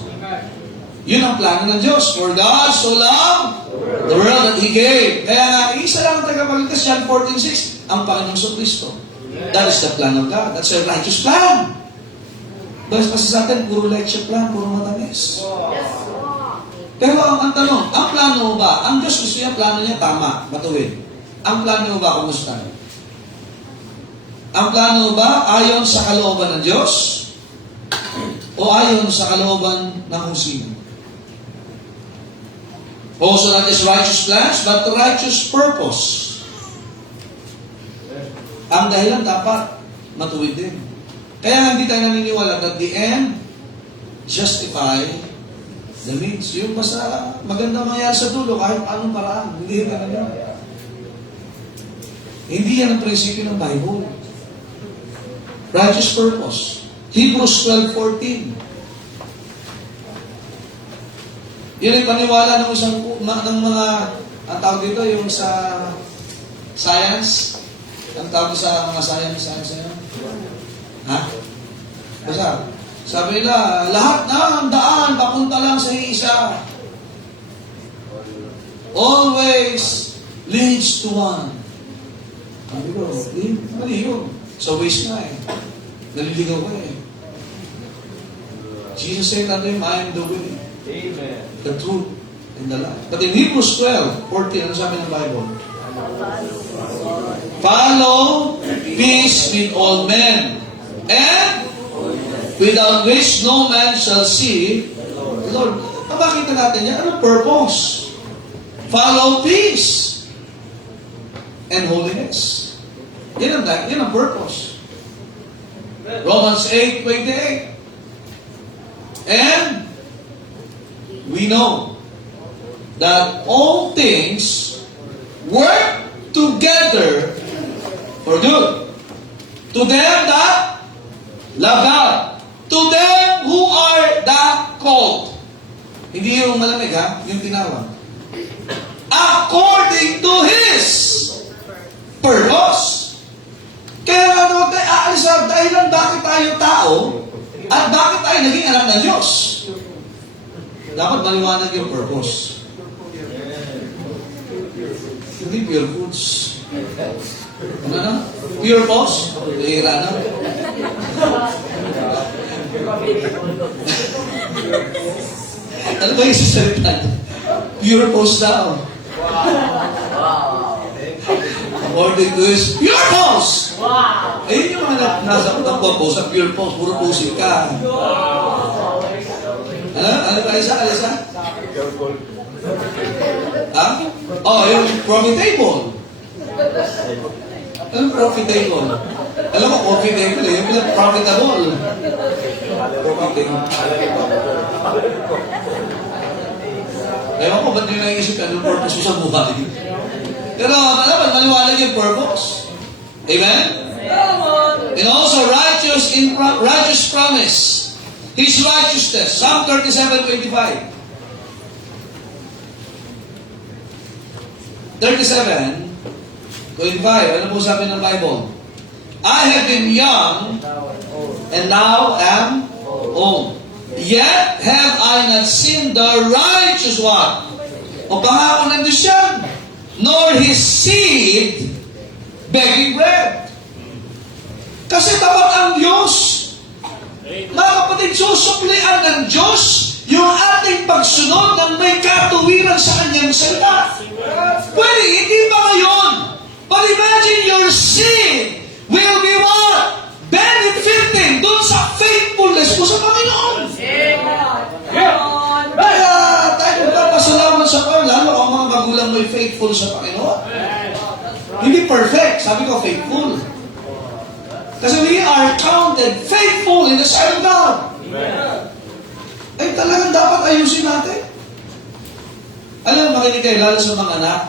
Yun ang plano ng Diyos. For God so loved the world that He gave. Kaya nga, isa lang ang tagapagligtas, John 14:6, ang Panginoong Kristo. That is the plan of God. That's a righteous plan. Dahil kasi sa atin, puro lecture plan, puro matamis. Pero ang tanong, ang plano mo ba? Ang Diyos gusto niya, plano niya tama, matuwid. Ang plano mo ba, kumusta? Ang plano mo ba ayon sa kalooban ng Diyos? O ayon sa kalooban ng kung sino? Also not just righteous plans, but righteous purpose. Ang dahilan dapat matuwid din. Kaya hindi tayo naniniwala that the end justify the means. Yung basta magandang mangyari sa dulo kahit anong paraan. Hindi yan ganun. Hindi yan ang prinsipyo ng Bible. Righteous purpose. Hebrews 12:14. Yun ay paniwala ng isang ng mga ang tawag dito yung sa science. Ang tawag sa mga science yan. Ha? Basta, sabi nila, lahat ng daan papunta lang sa isa. Always leads to one. Sabi ko, mali yun. Sa ways na eh. Naliligaw ka eh. Jesus said unto him, I am the way, Amen. the truth, and the life. But in Hebrews 12:14, ano sabi ng Bible? Follow peace with all men, and without which no man shall see the Lord. Mabakita natin yan. Anong purpose? Follow peace and holiness. Yan ang purpose. Romans 8:28. And we know that all things work together for good. To them that love God. To them who are the called. Hindi yung malamig ha, yung tinawag. According to His purpose. Kaya ano tayo aalis sa dahilan bakit tayo tao at bakit tayo naging anak ng Diyos. Dapat maliwanag yung purpose. Hindi pure foods. Ano na? Pure pose? Hira na. Ano ba yung sasalita? Pure pose daw. According to His pure pose. Ayun yung mga nasa pose sa pure pose. Puro pose ka. Ano ba isa? Alisa? Ha? Oh, yung profitable. Ano profitable? Alam mo, profitable eh. Yung pala profitable. Profitable. Ewan ko, ba't nyo naisip anong purpose mo sa buhay? Pero, alam mo, maliwanag yung purpose. Amen? And also, righteous promise. His righteousness. Psalm 37:25. 37:25. Ano po sabi ng Bible? I have been young and now am old. Yet have I not seen the righteous one. O pangako ng Diyos yan. Nor his seed begging bread. Kasi dapat ang Diyos, mga kapatid, susuklian ng Diyos yung ating pagsunod ng may katuwiran sa kanyang salita. Pwede, hindi ba ngayon? But imagine your seed will be what? Benefiting doon sa faithfulness mo sa Panginoon. Kaya tayo magpapasalamat sa Panginoon, lalo ang mga magulang mo'y faithful sa Panginoon. Hindi perfect, sabi ko faithful. Kasi we are counted faithful in the sight of God. Ay talagang dapat ayusin natin. Alam, makinig kayo, lalo sa mga anak,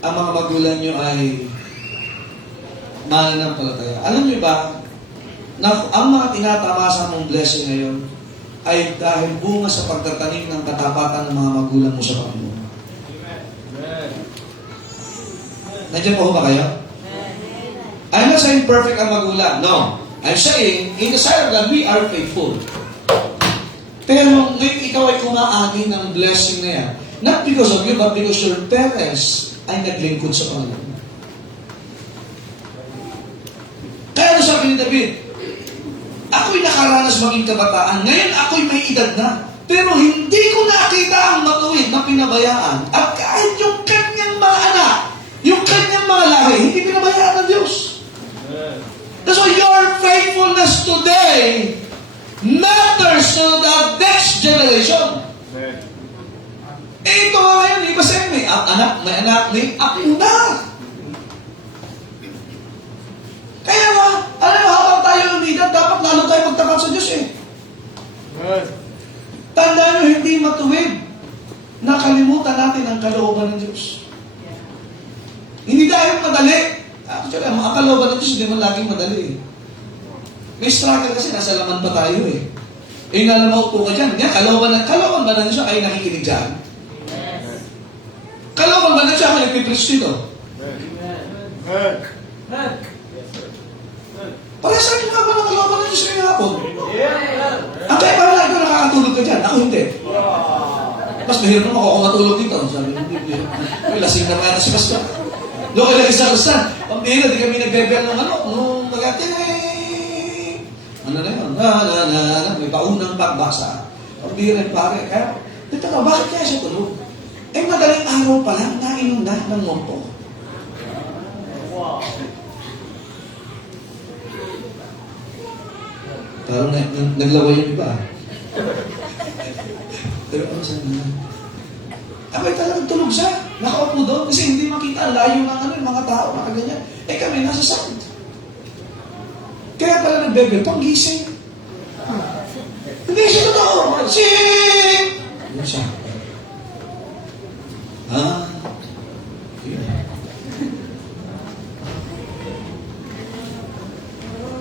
ang mga magulang nyo ay mananampalataya. Alam nyo ba, na ang mga tinatamasa mong blessing ngayon ay dahil bunga sa pagtatanim ng katapatan ng mga magulang mo sa Panginoon. Nandiyan po ba kayo? I'm not saying perfect ang magulang. No. I'm saying, in the sight of God, we are faithful. Pero ngayon ikaw ay kumaagi ng blessing na yan. Not because of you, but because your parents ay naglingkod sa Panginoon. Kaya ano sabi ni David, ako'y nakaranas maging kabataan, ngayon ako'y may edad na, pero hindi ko nakita ang matuwid na pinabayaan. At kahit yung kanyang mga anak, yung kanyang mga lahi, hindi pinabayaan ng Diyos. That's why your faithfulness today matters to the next generation. Ito nga ngayon, iba sa'yo, may anak, may apo na. Kaya nga, alam mo, habang tayo umidad, dapat lalo tayo magtapat sa Diyos eh. Tandaan nyo, hindi matuwid. Nakalimutan natin ang kalooban ng Diyos. Hindi dahil madali. Actually, ang kalooban ng Diyos, hindi man laging madali eh. May struggle kasi, nasa laman pa tayo eh. Eh, nalamaw po ka dyan. Yan, kalooban ba ng Diyos ay nakikinig dyan? Kalooban ba ng Diyos ay nagpipreach dito? Para saan yung nga ba ng kalooban ng Diyos ngayong hapon? Ang kaya ba na ikaw nakakatulog ka dyan? Ako hindi. Mas mahirap naman ako matulog dito. Sabi ko, hindi. Uy, lasing na mga si Pastor. Doon kayo lagi sa Pastor. Pambira, di kami nagbebel ng nung nagating. Ano na yun? May paunang pagbasa. Pambira yung pare. Kaya, dito ka, bakit kaya siya tulog? Eh, madaling araw pa lang, nainom na ng mompo. Parang naglaway yung iba. Pero ano saan na? Abay talagang tulog siya. Nakaupo doon kasi hindi makita. Layo ng mga tao, mga ganyan. Eh kami, nasa sound. Kaya pala nagbebel, pang gising. Hindi siya totoo. Sing! Yun siya. Yun.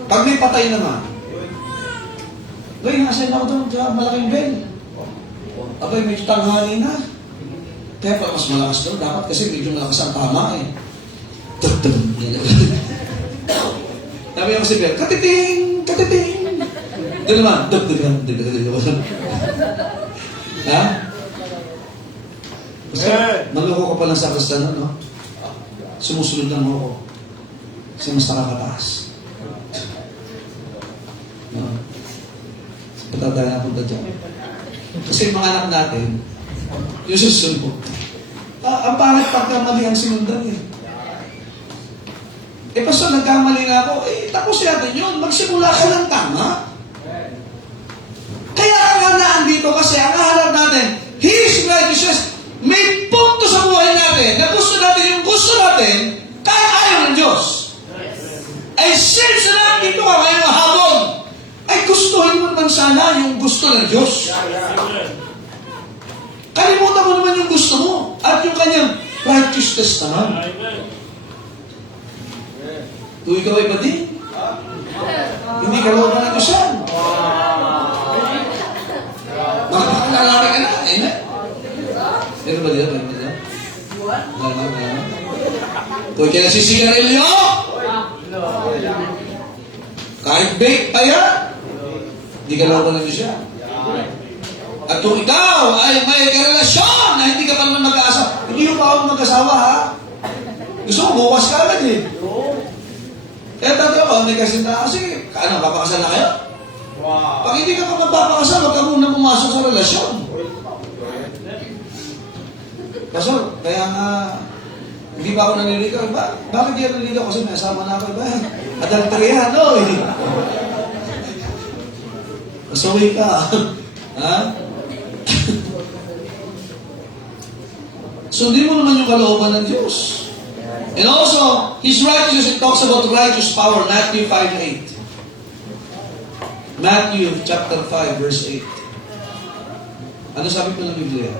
Pag may patay naman, nasan ako doon sa malaking bell. Abay, medyo tanghali na. Kaya pa mas malakas doon. Dapat kasi medyo malakas ang tama eh. Sabi ako si Bell, katiting! Katiting! Doon naman, ha? Basta, maloko ka pa lang sa kastan, no? Sumusunod lang ako. Kasi mas nakakataas. No? Patatayan na punta dyan. Kasi yung mga anak natin, yung susunod po. Ang pangit pagkamali ang sinundan eh. Eh, Pastor, nagkamali na ako. Eh, tapos natin yun. Magsimula ka ng tama. Kaya ang hanaan dito kasi, ang hanap natin, His righteousness, may punto sa buhay natin na gusto natin yung gusto natin, kahit ayaw ng Diyos. Ay, since na dito ka ngayong hapon, ay gustuhin mo naman sana yung gusto ng Diyos. Kalimutan mo naman yung gusto mo at yung kanyang righteousness naman. Kung ikaw ay pati, hindi ka looban ng Diyos yan. Makakalalari ka na. Amen? Meron ba dito? Meron ba dito? Malaman. Kung ikaw nasisigarilyo, kahit bake pa yan, hindi ka looban ng Diyos yan. At kung ikaw ay may karelasyon na hindi ka pa naman mag-aasawa, hindi mo pa ako mag-asawa, ha? Gusto mo, bukas ka agad eh. Kaya tatlo ko, may kasinta, kasi, papakasal na kayo? Pag hindi ka pa magpapakasal, huwag ka muna pumasok sa relasyon. Kaso, kaya nga, hindi pa ako naniligaw. Bakit di ako naniligaw? Kasi may asawa na ako. Adultery no? Masawi ka. Ha? Sundin mo naman yung kalooban ng Diyos. And also, His righteousness, it talks about righteous power, Matthew 5:8. Matthew chapter 5, verse 8. Ano sabi po ng Biblia?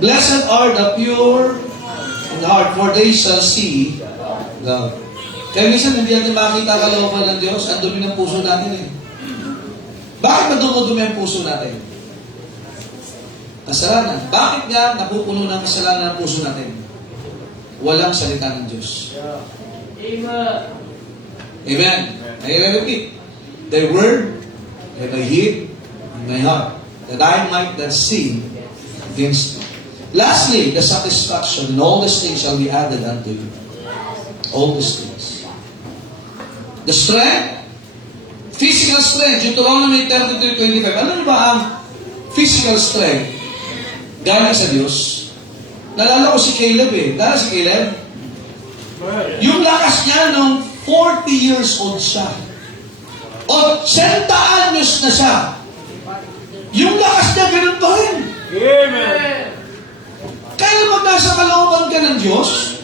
Blessed are the pure in heart, for they shall see God. Kaya minsan hindi natin makita kalooban ng Diyos, ang dumi ng puso natin eh. Bakit madumi ang puso natin? Kasalanan. Bakit nga napupuno ng kasalanan ang puso natin? Walang salita ng Diyos. Amen. Amen. I repeat. Thy word have I hid in my heart, that I might not sin against thee. Lastly, the satisfaction in all these things shall be added unto you. All these things. The strength, physical strength, Deuteronomy 33:25. Ano ba ang physical strength galing sa Diyos? Nalala ko si Caleb eh. Nalala si Caleb? Yung lakas niya nung 40 years old siya. 80 anyos na siya. Yung lakas niya ganun pa rin. Amen. Kaya pag nasa kalooban ka ng Diyos,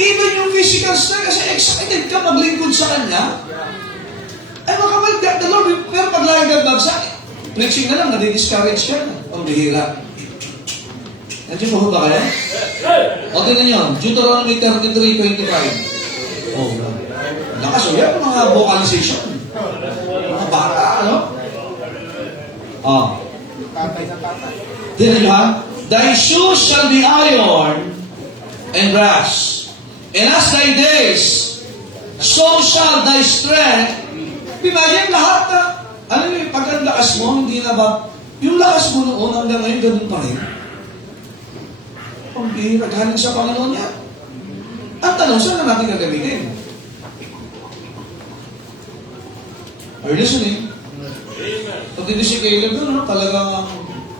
even yung physical strength, kasi excited ka maglingkod sa Kanya, ay makabalik ka, the Lord, pero pag lagi ka bagsak, preaching na lang, nadi-discourage ka na. Ang bihira. Nandiyan mo ba kayo? O, tingnan nyo, Deuteronomy 33:25. Oh, lakas o yan, mga vocalization. Mga bata, ano? Oh. Tingnan nyo ha? Thy shoes shall be iron and brass. And as thy days, so shall thy strength. Imagine lahat na, ano yung pag ang lakas mo, hindi na ba, yung lakas mo noon hanggang ngayon, ganun pa rin. Ang bihira, galing sa Panginoon niya. Ang tanong, saan na natin gagamitin? Are you listening? Pag hindi si Caleb doon, talagang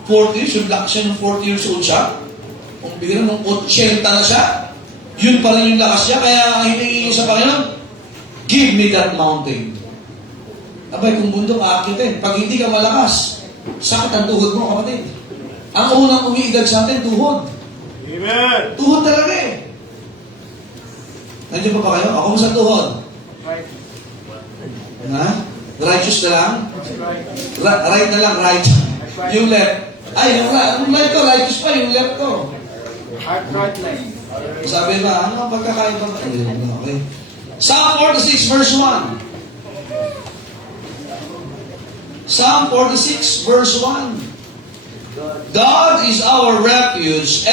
40 years, yung lakas siya ng 40 years old siya. Ang bihira, nung 80 na siya, yun pa rin yung lakas niya, kaya hiningi sa Panginoon, give me that mountain. Abay, kung bundok aakitin, pag hindi ka malakas, sakit ang tuhod mo, kapatid. Ang unang umiidad sa atin, tuhod. Amen. Tuhod talaga eh. Nandiyan pa ba kayo? Ako mo sa tuhod. Ha? Righteous na lang? Right na lang, right. Yung left. Ay, yung right ko, righteous pa, yung left ko. Right leg. Sabi ba, ano ang pagkakaiba ba? Okay. Psalm 46 verse 1. Psalm 46 verse 1. God is our refuge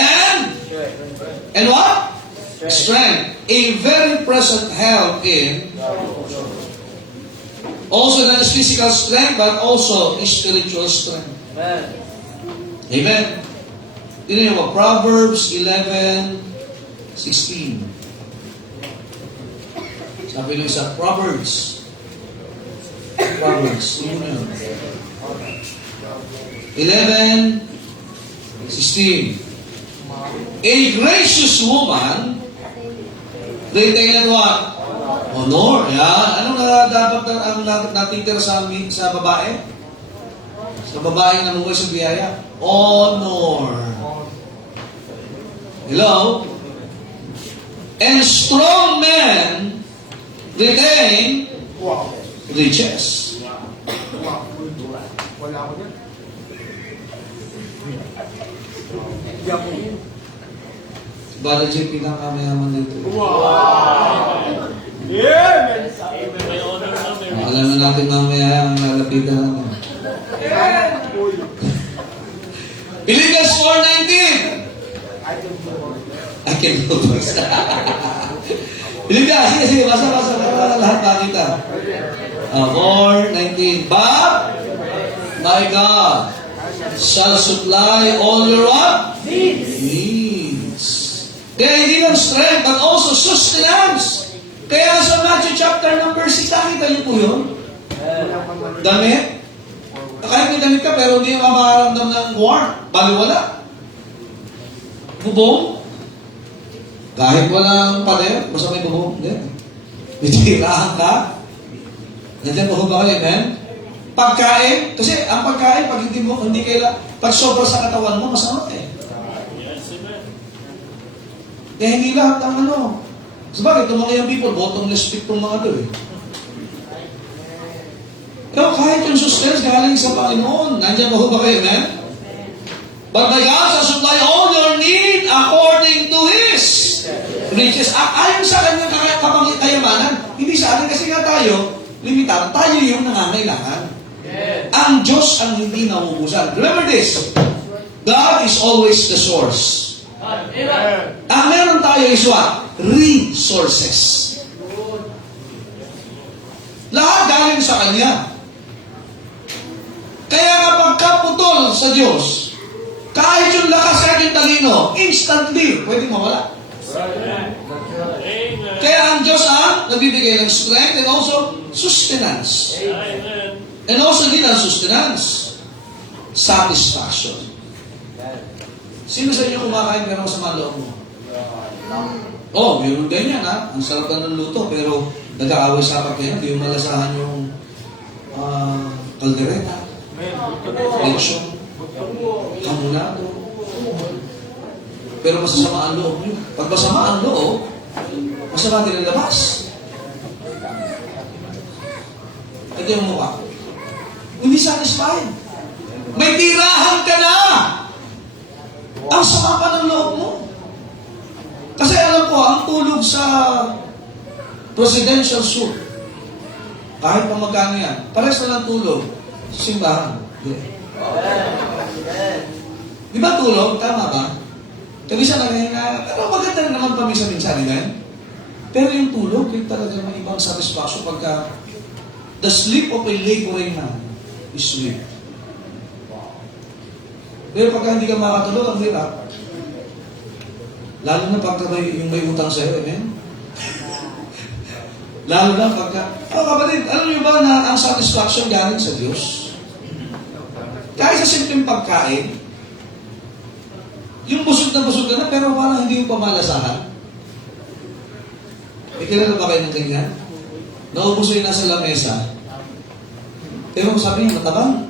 and what? Strength. A very present help in also not just physical strength but also spiritual strength. Amen. Amen. Tingnan mo, Proverbs 11:16. Sabi nyo isa, Proverbs. Tingnan nyo. 11:16. A gracious woman retained what? Honor. Yan. Ano na dapat ang natitira sa babae? Sa babaeng namuhay sa biyaya? Honor. Hello? And strong men retain riches. Wala ako dyan. Brother Jay, pinakamayaman dito. Wow! Amen! May honor na, may Alam na natin mamaya ang lalapitan natin. Philippians 4:19. I can do this. Philippians, sige, basa. Para lahat makita. 4:19. But my God shall supply all your what? Needs. Kaya hindi lang strength, but also sustenance. Kaya sa Matthew chapter number 6, nakita niyo po yun? Damit. Kahit may damit ka, pero hindi ka makaramdam ng warmth. Baliwala. Bubong. Kahit walang pader, basta may bubong. Hindi. Bitirahan ka. Nandiyan po ba kayo, amen? Pagkain, kasi ang pagkain, pag pag sobra sa katawan mo, masama eh. Yes, amen. Kaya hindi lahat ng ano. Sabagay, itong mga young people, bottomless pit itong mga to eh. Pero kahit yung sustenance galing sa Panginoon, nandiyan ba ho ba kayo, amen? But my God shall supply all your need according to His riches. Ayon sa kanyang kayamanan, hindi sa atin kasi nga tayo, limitado. Tayo yung nangangailangan. Ang Diyos ang hindi nauubusan. Remember this, God is always the source. Amen. Ang meron tayo is what? Resources. Lahat galing sa Kanya. Kaya kapag kaputol sa Diyos, kahit yung lakas at yung talino, instantly, pwede mawala. Amen. Kaya ang Diyos ang nagbibigay ng strength and also sustenance. Amen. And also din ang sustenance, satisfaction. Sino sa inyo kumakain pero masama loob mo? Oh, meron din yan ha. Ang sarap na ng luto pero nag-aaway sa kapag kayo, hindi yung malasahan yung kaldereta, lechon, hamonado. Pero masasama ang loob nyo. Pag masama ang loob, masama din ang labas. Ito yung mukha. Hindi satisfied. May tirahan ka na! Ang sama pa ng loob mo. Kasi alam ko, ang tulog sa presidential suite, kahit pa magkano yan, pares na lang tulog, simbahan. Di ba tulog? Tama ba? Kasi siya naghahinga, pero maganda na naman paminsan-minsan, di ba? Pero yung tulog, yung talaga may ibang satisfaction pagka the sleep of a laboring man is sweet. Pero pagka hindi ka makatulog, ang hirap. Lalo na pagka yung may utang sa'yo, amen? Lalo na pagka, kapatid, alam niyo ba na ang satisfaction galing sa Diyos? Kahit sa simpleng pagkain, yung busog ka na, pero parang hindi mo pamalasahan. Kilala ba kayo ng ganyan? Naubos yung nasa lamesa, pero sabi niya, matabang.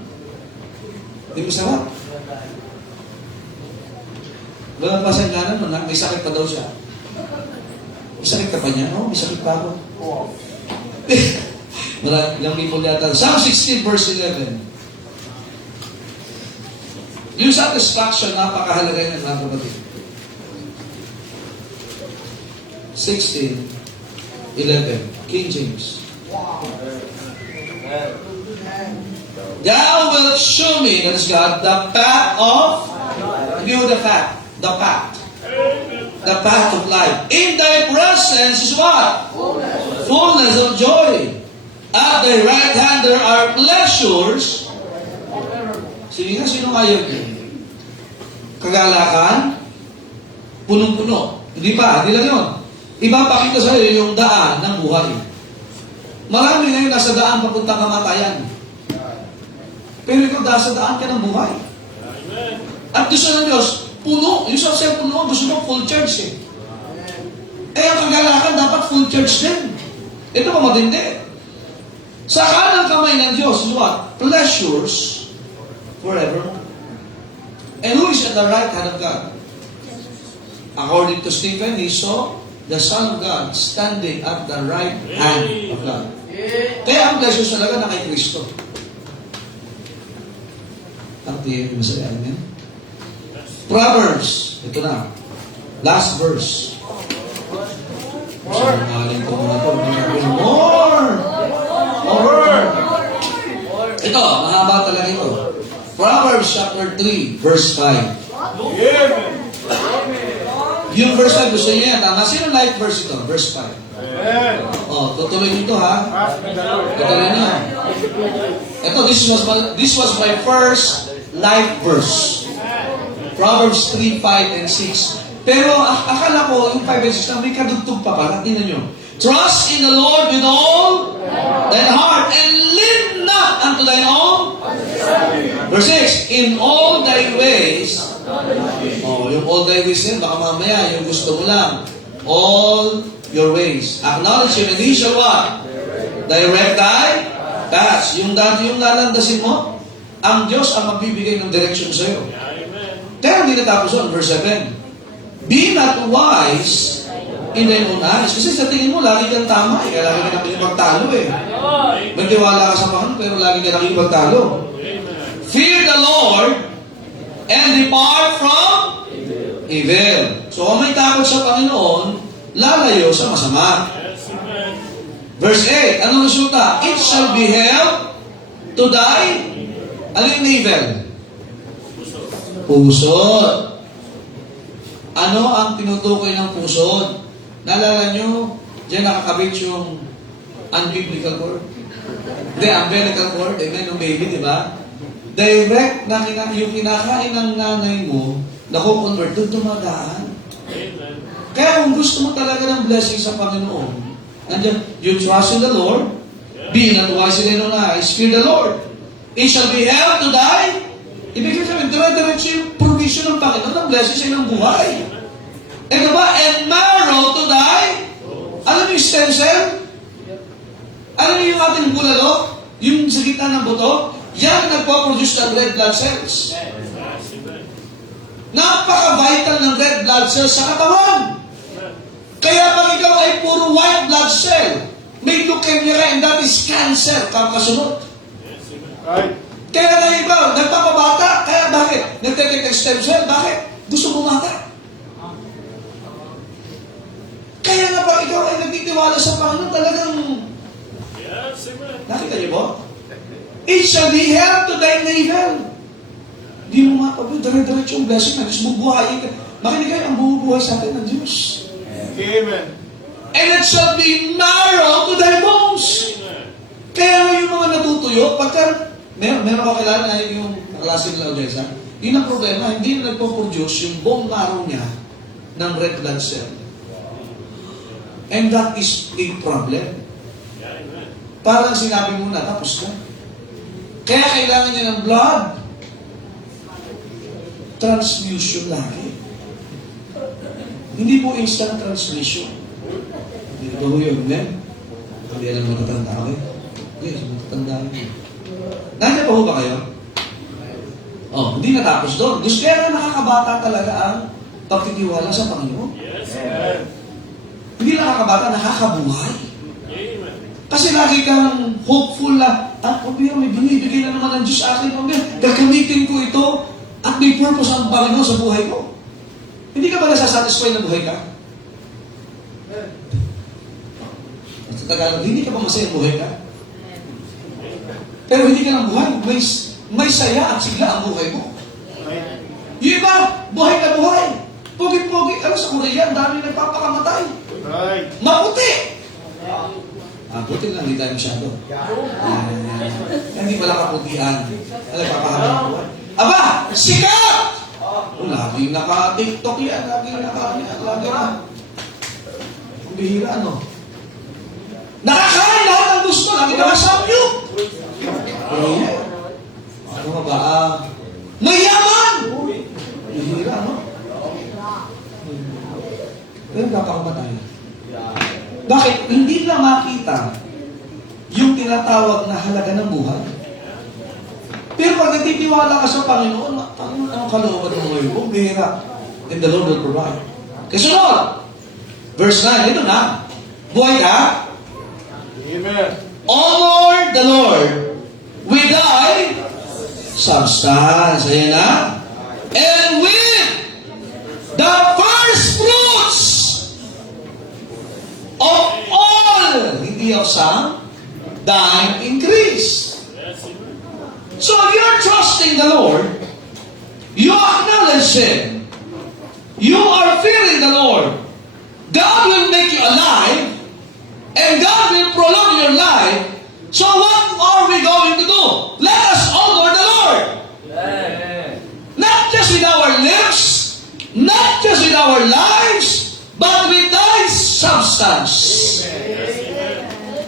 Hindi mo sarap. Walang pasangganan mo na, may sakit pa daw siya. May sakit ka pa niya? No, may sakit pa ako. Maraming people yata. Psalm 16 verse 11. Yung satisfaction, napakahalaga yan, mga kapatid. 16, 11, King James. Thou wilt show me, that is God, the path of, the path of life. In thy presence is what? Fullness of joy. At thy right hand there are pleasures. Sino ayaw niyo? Kagalakan, punong-puno. Hindi pa, hindi lang yun. Ipapakita sa iyo yung daan ng buhay. Marami ngayon nasa daan papuntang kamatayan. Pero ikaw nasa daan ka ng buhay. At gusto ng Diyos, puno. Yung sa puno, gusto mo full church eh. Eh, ang kagalakan dapat full church din. Ito pa matindi. Sa kanang kamay ng Diyos is what? Pleasures forever. And who is at the right hand of God? According to Stephen, he saw the Son of God standing at the right hand of God. Kaya ang pleasures talaga na kay Kristo. Taktihin mo sa amen? Proverbs. Ito na. Last verse. Sinungaling ko mga ito. More! Ito, mahaba talaga ito. Proverbs chapter 3, verse 5. Yung verse 5, gusto niyo yan. Tama. Sino like verse ito? Verse 5. Oh, tutuloy nyo ito ha. Tutuloy nyo. Ito, this was my first life verse. Proverbs 3, 5, and 6. Pero akala ko, yung 5 and 6 na may kadugtog pa pala. Tingnan nyo. Trust in the Lord with all thine heart and lean not unto thine own. Verse 6, in all thy ways. Oh, yung all thy ways yan, baka mamaya, yung gusto mo lang. All your ways. Acknowledge Him and He shall what? Direct thy paths. Yung lalandasin mo, ang Diyos ang magbibigay ng direction sa iyo. Kaya hindi natapos on, verse 7. Be not wise in thine own eyes. Kasi sa tingin mo, lagi kang tama eh. Kaya lagi ka namin magtalo eh. May Nagtitiwala ka sa Panginoon, pero lagi ka nakikipagtalo. Fear the Lord and depart from evil. So, kung may takot sa Panginoon, lalayo sa masama. Verse 8, anong resulta? It shall be held to die. Ano yung evil? Pusod. Ano ang tinutukoy ng pusod? Naalala nyo, diyan nakakabit yung unbiblical word. Hindi, umbilical word. Amen, yung baby, di ba? Direct na yung kinakain ng nanay mo, nakukonvert, doon dumadaan. Kaya kung gusto mo talaga ng blessing sa Panginoon, nandiyan, you trust in the Lord, be not wise in your own eyes, fear the Lord. It shall be held to die. Ibig sabihin, dire-diretso yung provision ng Panginoon ng blessing sa inyong buhay. E diba? And marrow to die. Alam mo yung stem cell? Alam mo yung ating bulalo? Yung sa gitna ng buto? Yan nagpo-produce ng red blood cells. Napaka-vital ng red blood cells sa katawan. Kaya pag ikaw ay puro white blood cell, may leukemia ka, and that is cancer, kakasunod. Right. Kaya na iba, nagpapabata. Kaya bakit? Nagtetake ng stem cell. Bakit? Gusto bumata. Kaya nga pag ikaw ay nagtitiwala sa Panginoon, talagang nakita niyo po? It shall be held to thy navel. Di mo mapagod, dire-diretso yung blessing na Diyos, bubuhayin ka. Makinig kayo, ang bumubuhay sa atin ng Diyos. Amen. And it shall be marrow to thy bones. Kaya yung mga natutuyo, pagka meron ko kailangan na yung klase ng audience, yun ang problema, hindi na nagpo-produce yung bone marrow niya ng red blood cell. And that is a problem. Parang sinabi mo na, tapos na. Kaya kailangan niya ng blood transfusion lagi. Hindi po instant transmission. Hindi ba ho yun, men? Hindi alam matatanda ko eh. Yes, matatanda ko. Nandiyan pa ho ba kayo? Oh, hindi natapos doon. Gusto kaya na nakakabata talaga ang pagtitiwala sa Panginoon. Hindi nakakabata, nakakabuhay. Kasi lagi kang hopeful na, may binibigay na naman ng Diyos sa akin, gagamitin ko ito at may purpose ang Panginoon sa buhay ko. Hindi ka ba nasasatisfy na buhay ka? Sa Tagalog, hindi ka ba masaya buhay ka? Pero hindi ka lang buhay. May saya at sigla ang buhay mo. Yung iba, buhay na buhay. Pogi-pogi. Ano sa Korea, ang dami nagpapakamatay. Right. Maputi! Puti lang, hindi tayo masyado. Hindi pala kaputian. Ano, papahamay ko? Aba! Sikat! Laging naka-TikTok yan. Laging na. Ang bihira, ano? Nakakain lahat ng gusto. Laging nakasamyok. Ano nga ba? Mayaman! Bihira, ano? Pero napakamatay. Bakit? Hindi na makita yung tinatawag na halaga ng buhay. Pero pag nagtitiwala ka sa Panginoon, Panginoon, anong kalooban mo ngayon? Oh, bihira. And the Lord will provide. Kasunod! Verse 9, ito na. Buhay ka? Amen. Honor the Lord with thy substance. Ayan na. And with the first fruits of all, hindi of some, thine increase. So if you're trusting the Lord, you acknowledge Him, you are fearing the Lord, God will make you alive, and God will prolong your life. So what are we going to do? Let us honor the Lord. Not just with our lips, not just with our lives, but with thy substance.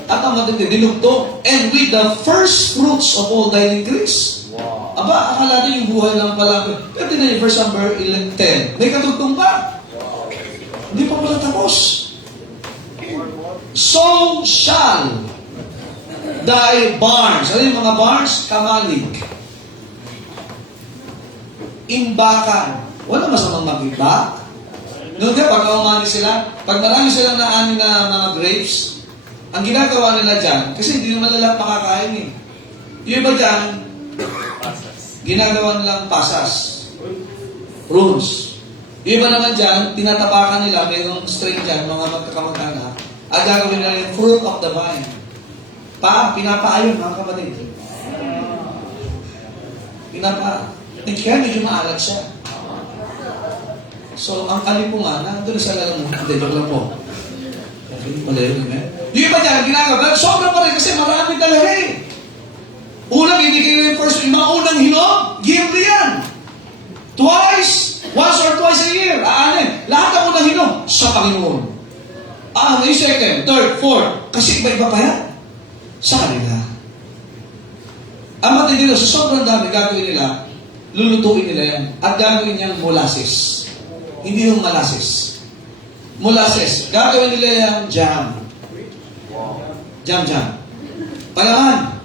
At ang matindi, dinugtong, and with the first fruits of all thine increase. Aba, akala niyo yung buhay lang pala. Pero tinan niyo, verse number 10. May katugtong pa. Hindi pa pala tapos. So shall thy barns. Ano yung mga barns? Kamalig. Imbakan. Wala masamang mag-imbak. Noon ka, pag umani sila, pag marami silang naani na mga grapes, ang ginagawa nila dyan, kasi hindi naman nila makakain eh. Yung iba dyan, ginagawa nilang pasas. Prunes. Yung iba naman dyan, tinatapakan nila, mayroong string dyan, mga magkakamag-anak, at gagawin nila yung fruit of the vine. Pinapaayon, mga kapatid. Kaya medyo maalat siya. So, ang kalipungan, nandun sa lalang mo, hindi, joke lang po. Okay, malayo naman. Yung iba dyan, ginagawa, sobra pa rin kasi marami talaga eh. Unang, hindi kayo yung first, yung mga unang hinog, yearly yan. Once or twice a year, lahat ng unang hinog, sa Panginoon. May second, third, fourth, kasi iba-iba pa yan. Sa kanila. Ang matindi nila, sa sobrang dami, gagawin nila, lulutuin nila yan, at gagawin niyang molasses. Hindi yung molasses. Molasses. Gagawin nila yung jam. Jam. Palaman.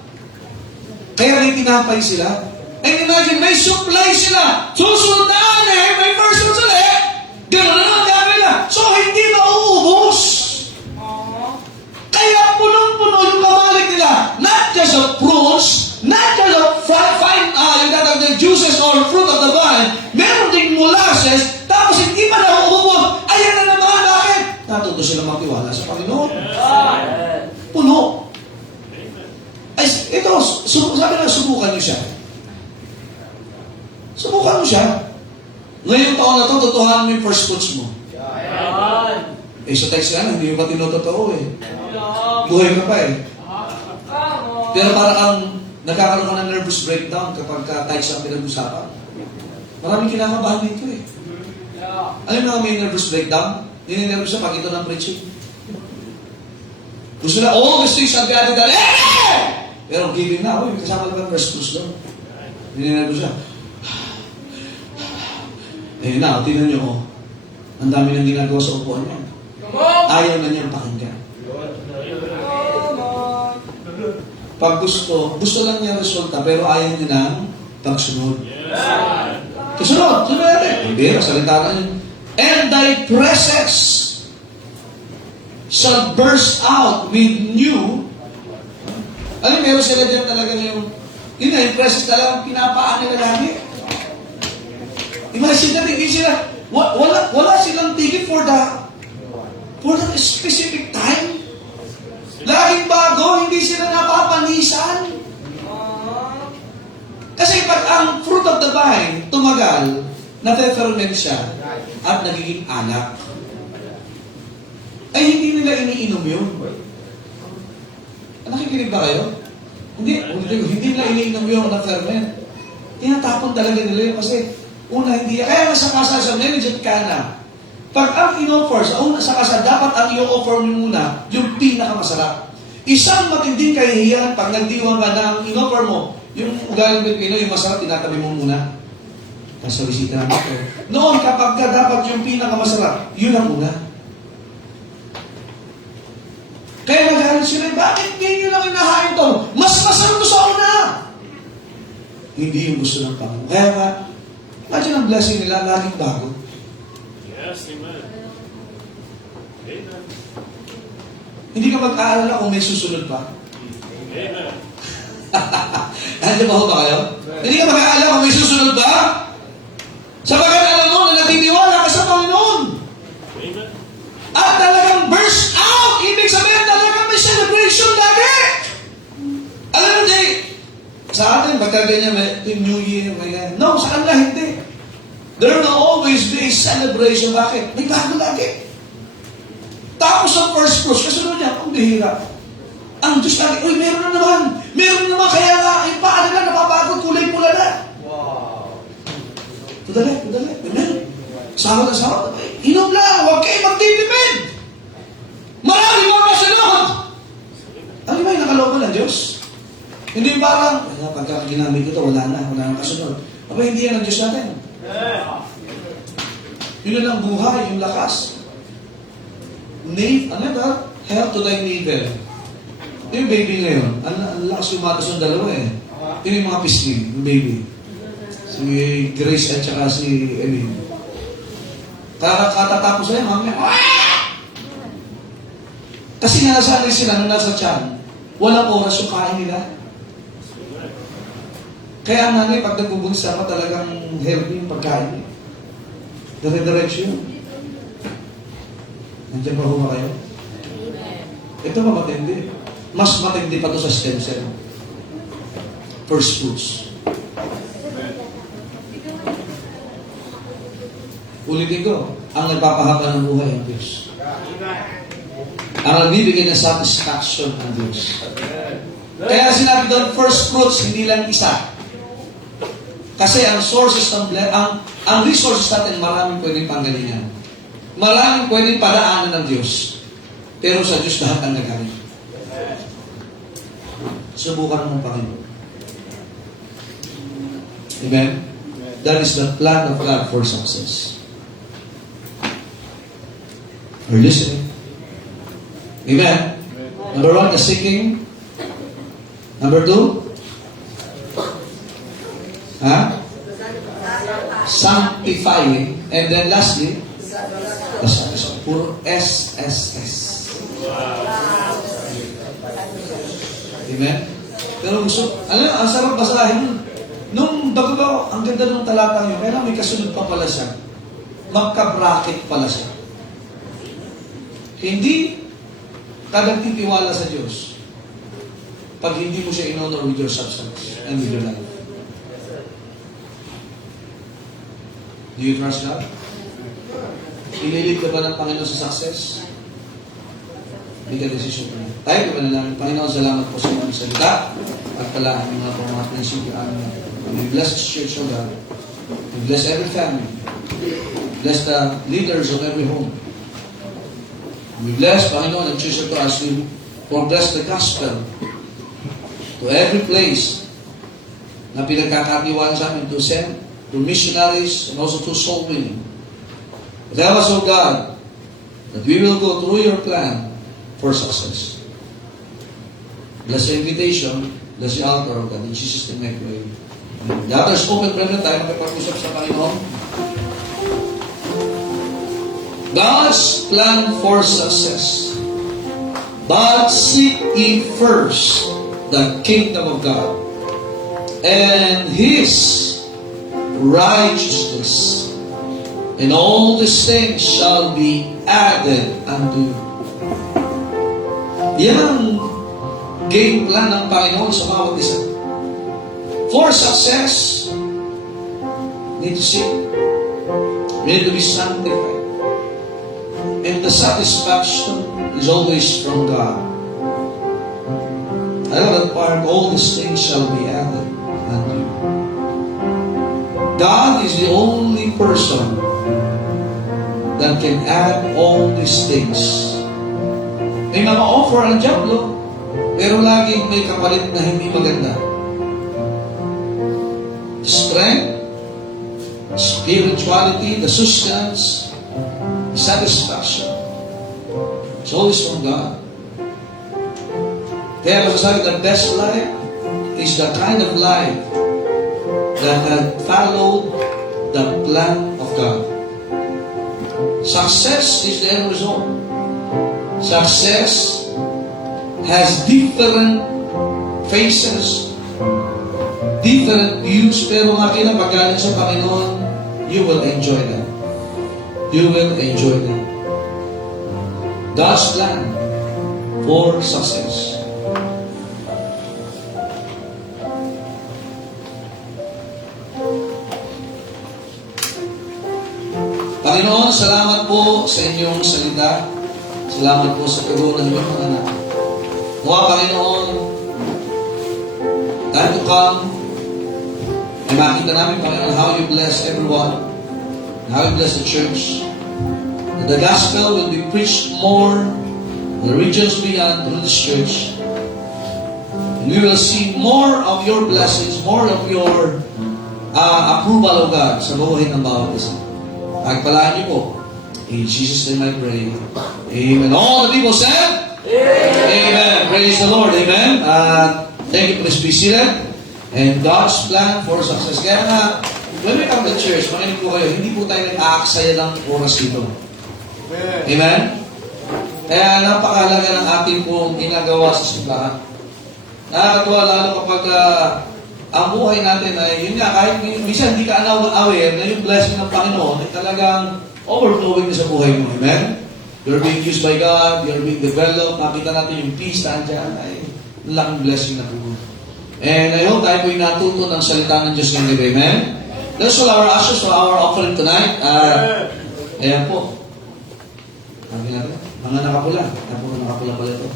Kaya may tinapay sila. And imagine, may supply sila. Susunod na may first fruits ulit. Gano'n na ang gagawin nila. So, hindi mauubos. Kaya punong-puno yung kamalik nila. Not just of fruits, not just of yung juices or fruit of the vine, meron ding molasses, tapos hindi pa nauubos. Ayan na naman, bakit? Natuto sila magtiwala sa Panginoon. Puno. Ay, ito, sabi na, subukan niyo siya. Subukan mo siya. Ngayong taon na ito, totohanan mo yung first fruits mo. Sa text nga, hindi mo pa tinototoo eh. Buhay ka pa eh. Pero parang ang nagkakaroon ka ng nervous breakdown kapag text ang pinag-usapan. Maraming kinakabahan dito eh. Alam mo may nervous breakdown? Nininervous siya pag ito ng preaching. Gusto na, gusto yung sabihan nila, pero giving na, kasama lang ang first fruits doon. Nininervous siya. Na, tingnan nyo, ang dami nang ginagawa sa upuan niya. Ayaw na niyang pakinggan. Pag gusto lang niya resulta, pero ayaw niya ng pagsunod. Kasunod, sunod natin. Hindi, salita na yun. And thy presence shall burst out with new. Meron sila dyan talaga yung, yun na, yung presence talagang pinapaan nila lagi. Imagine natin, hindi sila, wala silang tigil for the specific time. Laging bago, hindi sila napapanisan. Kasi pag ang fruit of the vine tumagal, nafe-ferment siya at nagiging anak. Ay hindi nila iniinom yun. Nakikinig ba kayo? Hindi nila iniinom yun na ferment. Tinatapon talaga nila yun kasi una, hindi. Kaya sa kasal, sa marriage at kana, pag ang in-offer, sa kasal, dapat ang i-offer mo muna yung pinakamasarap. Isang matinding kahihiyan pag nagdiwang ka na ang in-offer mo, yung ugaling Pilipino, yung masarap, tinatabi mo muna. Tapos sa bisita naman ito. Noon, kapag dapat yung pinakamasarap, yun ang una. Kaya nagalit sila, bakit hindi nyo lang inahain to? Mas masarap to sa una! Hindi yung gusto ng Panginoon. Kaya nga, imagine ang blessing nila, laging bago. Yes, amen. Amen. Hindi ka mag-aalala kung may susunod pa. Amen. Nandiyan ba ho ba kayo? Hindi ka mag-aalala kung may susunod ba? Sabagat alam mo na natiniwala ka sa Panginoon. Amen. At talagang burst out. Ibig sabihin talagang may celebration lagi. Alam mo, Jay, sa atin, pagkaganyan, may New Year, may ganyan. No, sa kanila hindi. There will always be a celebration. Bakit? May bago lagi. Tapos ang first fruits, kasunod niya, ang bihira. Ang Diyos lagi, meron na naman. Meron na naman, kaya nga, paano na, napapagod, kulay pula na. Wow. Tudali. Amen. Sahod. Inom lang, huwag kayo magtitipid. Marami mga kasunod. Ano ba yung nakalooban ng Diyos? Hindi parang, pagka ginamit ko ito, wala na kasunod. Aba, hindi yan ang Diyos natin. Yun na lang buhay, yung lakas. Help to thy neighbor. Yung baby ngayon, ang lakas yung matas ng dalawa eh. Yun yung mga pisling, yung baby. Si Grace at saka si Emin. Katatapos na yun, mamaya, Kasi nga nasanay sila nung nasa tiyan, walang oras yung kain nila. Kaya ang nanay, pag nagbubunsa ka, talagang healthy yung pagkain. Dire-diretso yun. Nandiyan ba huma kayo? Ito ba matindi? Mas matindi pa to sa stem cell. First fruits. Ulitin ko, ang nagpapahaba ng buhay ang Diyos. Ang nagbibigay ng satisfaction ang Diyos. Kaya sinabi doon, first fruits, hindi lang isa. Kasi ang sources ng ang resources natin, maraming pwedeng panggalingan. Maraming pwedeng padaanan ng Diyos. Pero sa Diyos lahat ang nagaling. Subukan ng Panginoon. Amen? That is the plan of God for success. Are you listening? Amen? Number 1, the seeking. Number 2, sanctifying. And then lastly, the satisfaction. Puro SSS. Amen? Pero gusto, ang sarap basahin. Nung bago, ang ganda ng talatang yun, kaya may kasunod pa pala siya. Magka-bracket pala siya. Hindi ka nagtitiwala sa Diyos pag hindi mo siya in-honor with your substance and with your life. Do you trust God? Ililid ka ba ng Panginoon sa success? Make a decision po. Tayo ko na lang. Panginoon, salamat po sa mga salita at pala ang mga pamamatang sugaan. We bless the church of God. We bless every family. Bless the leaders of every home. We bless, Panginoon, ang church ito as we progress the gospel to every place na pinagkakatiwaan sa amin to send to missionaries and also to soul winning. But help us, O God, that we will go through your plan for success. Bless the invitation, bless the altar, O God. In Jesus' name I pray. The altar is open, brethren. Tayo makipag-usap sa Panginoon. God's plan for success. But seek ye first the kingdom of God and His righteousness, and all these things shall be added unto you. Yan ang game plan ng Panginoon sa bawat isa. For success, need to seek. We need to be sanctified. And the satisfaction is always from God. I love that part, all these things shall be added unto you. God is the only person that can add all these things. May mga offer ang Diablo, pero laging may kapalit na hindi maganda. Strength, spirituality, the sustenance, satisfaction. It's always from God. Kaya masasabi, the best life is the kind of life that had followed the plan of God. Success is the end result. Success has different faces, different views, pero makina paggaling sa Panginoon, you will enjoy them. You will enjoy them. God's plan for success. Panginoon, salamat po sa inyong salita. Salamat po sa pagkunan ng mga anak. Mga Panginoon, time to come, ay makita namin, Panginoon, how you bless everyone. How you bless the church. That the gospel will be preached more in the regions beyond through this church. And we will see more of your blessings, more of your approval of God sa buhay ng bawat isa. Pagpalaan niyo po. In Jesus' name I pray. Amen. All the people said? Amen. Amen. Praise the Lord. Amen. Thank you. Please be seated. And God's plan for success. Kaya nga, when we come to church, makinig po kayo, hindi po tayo nag-aaksaya ng oras dito. Amen? Kaya napakalaga ng ating pong ginagawa sa simbahan. Nakakatuwa lalo kapag ang buhay natin ay, yun nga, kahit minsan hindi ka aware na yung blessing ng Panginoon ay talagang overflowing na sa buhay mo. Amen? You're being used by God, you're being developed, nakita natin yung peace na andyan, ay laking blessing na po. And I hope tayo po'y natuto ng salita ng Diyos ngayon. Amen? That's all our ashes for our offering tonight. Ayan po. Sabi natin, mga nakapula. Tapos nakapula pala ito.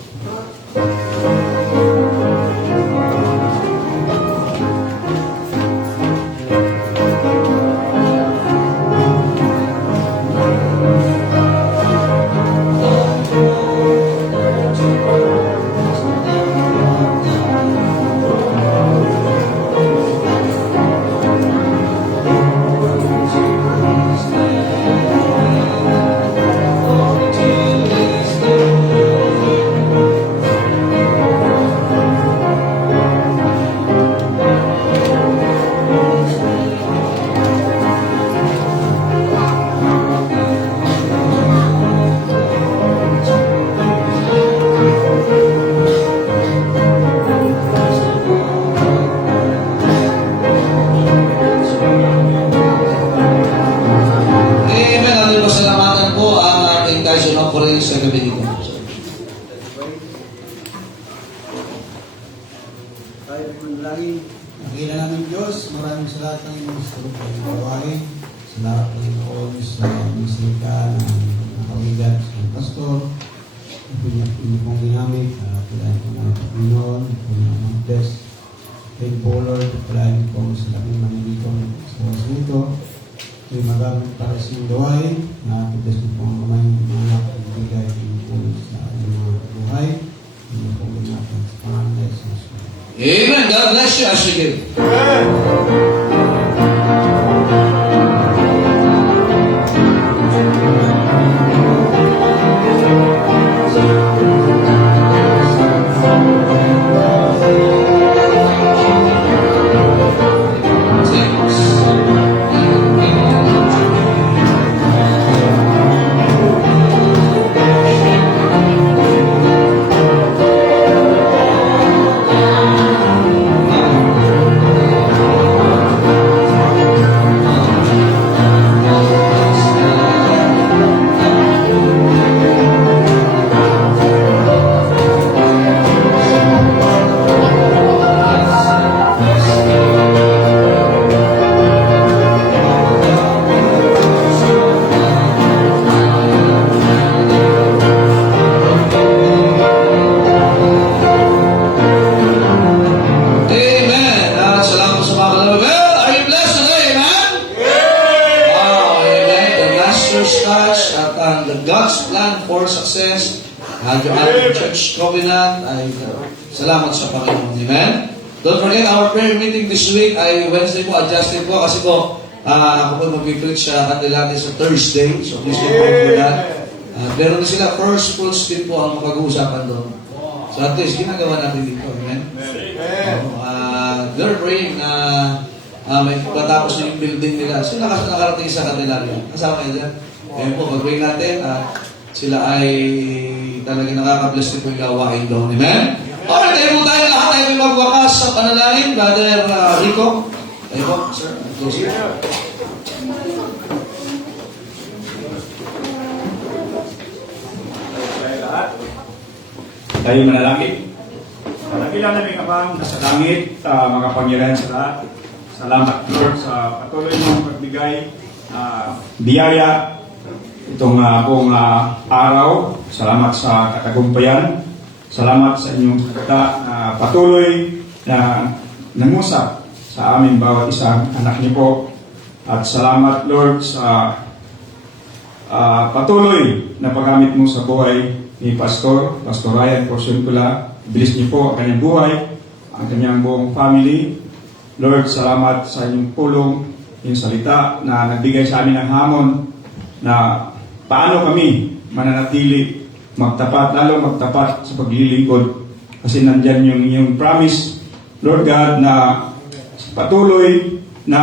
Amen. Ano pasalamatan po ang ating tithes and offerings sa gabi dito. Tayo manalangin. Nakila namin Diyos, maraming salamat ng inyong sarap ay gawain. Salamat ng Panginoon sa musika na nakawigan sa pastor. Ito pong ginamit. Palayan po ng Panginoon. Ito po ng Montes. Thank po Lord. Palayan po sa laking manilitong sa oras nito. Ito'y magamit para sa inyong gawain. Nakitas niyo po ang kamay ng mga anak. Ibigay niyo po sa inyong mga buhay. Ito po ginamit sa pangalan sa Jesus. Amen. God bless you as you give. Amen. Salamat sa mga kalawag. Well, are you blessed today, man? Wow, amen. The Master's Touch at the God's Plan for Success. Yung ating church covenant ay salamat sa Panginoon. Amen. Don't forget, our prayer meeting this week ay Wednesday po, adjusted po kasi po ako po mag-preach sa kanila natin sa Thursday. So please don't pray for that. Meron na sila first fruits din po ang pag-uusapan doon. So at least, ginagawa natin dito. Amen. They're praying na may patapos na yung building nila. So nakarating sa kanila rin. Kasama kayo dyan. Ayun po, pag-pray natin, sila ay talaga nakaka-bless din po yung gawain doon. Amen? Alright, tayo po tayo lahat. Tayo po magwakas sa panalangin. Brother Rico. Tayo po, sir. Close it. Tayo manalangin. Dakilang naming Amang nasa langit, makapangyarihan sa lahat. Salamat Lord sa patuloy mong pagbigay biyaya itong buong araw. Salamat sa katagumpayan. Salamat sa inyong kagata na patuloy na nangusap sa aming bawat isang anak niyo po. At salamat Lord sa patuloy na paggamit mo sa buhay ni Pastor Ryan Porciuncula. Bilis niyo po ang kanyang buhay, ang kanyang buong family. Lord, salamat sa inyong pulong, yung salita na nagbigay sa amin ng hamon na paano kami mananatili, lalo magtapat sa paglilingkod. Kasi nandyan yung promise, Lord God, na patuloy na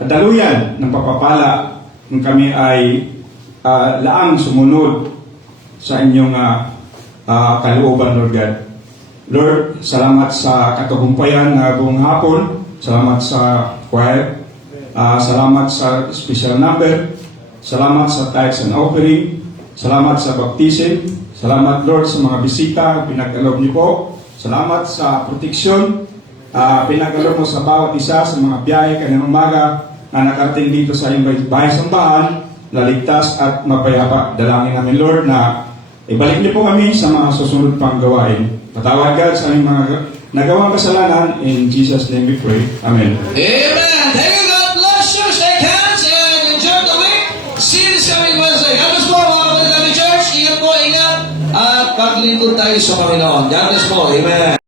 daluyan ng pagpapala kung kami ay laang sumunod sa inyong kalooban, Lord God. Lord, salamat sa katagumpayan na buong hapon. Salamat sa choir. Salamat sa special number. Salamat sa tithes and offering. Salamat sa baptism. Salamat, Lord, sa mga bisita. Pinag-alob niyo po. Salamat sa proteksyon. Pinag-alob mo sa bawat isa sa mga biyahe kanyang umaga na nakarating dito sa inyong bahay-sambahan, laligtas at mapayapa. Dalangin namin, Lord, na ibalik niyo po kami sa mga susunod pang gawain. Patawad God sa aming mga nagawang kasalanan. In Jesus' name we pray. Amen. Amen. Thank you. God bless you. Shake hands and enjoy the week. See you this coming Wednesday. God bless po mga kapatid namin church. Ingat po, ingat. At paglingkod tayo sa Panginoon. God bless po. Amen.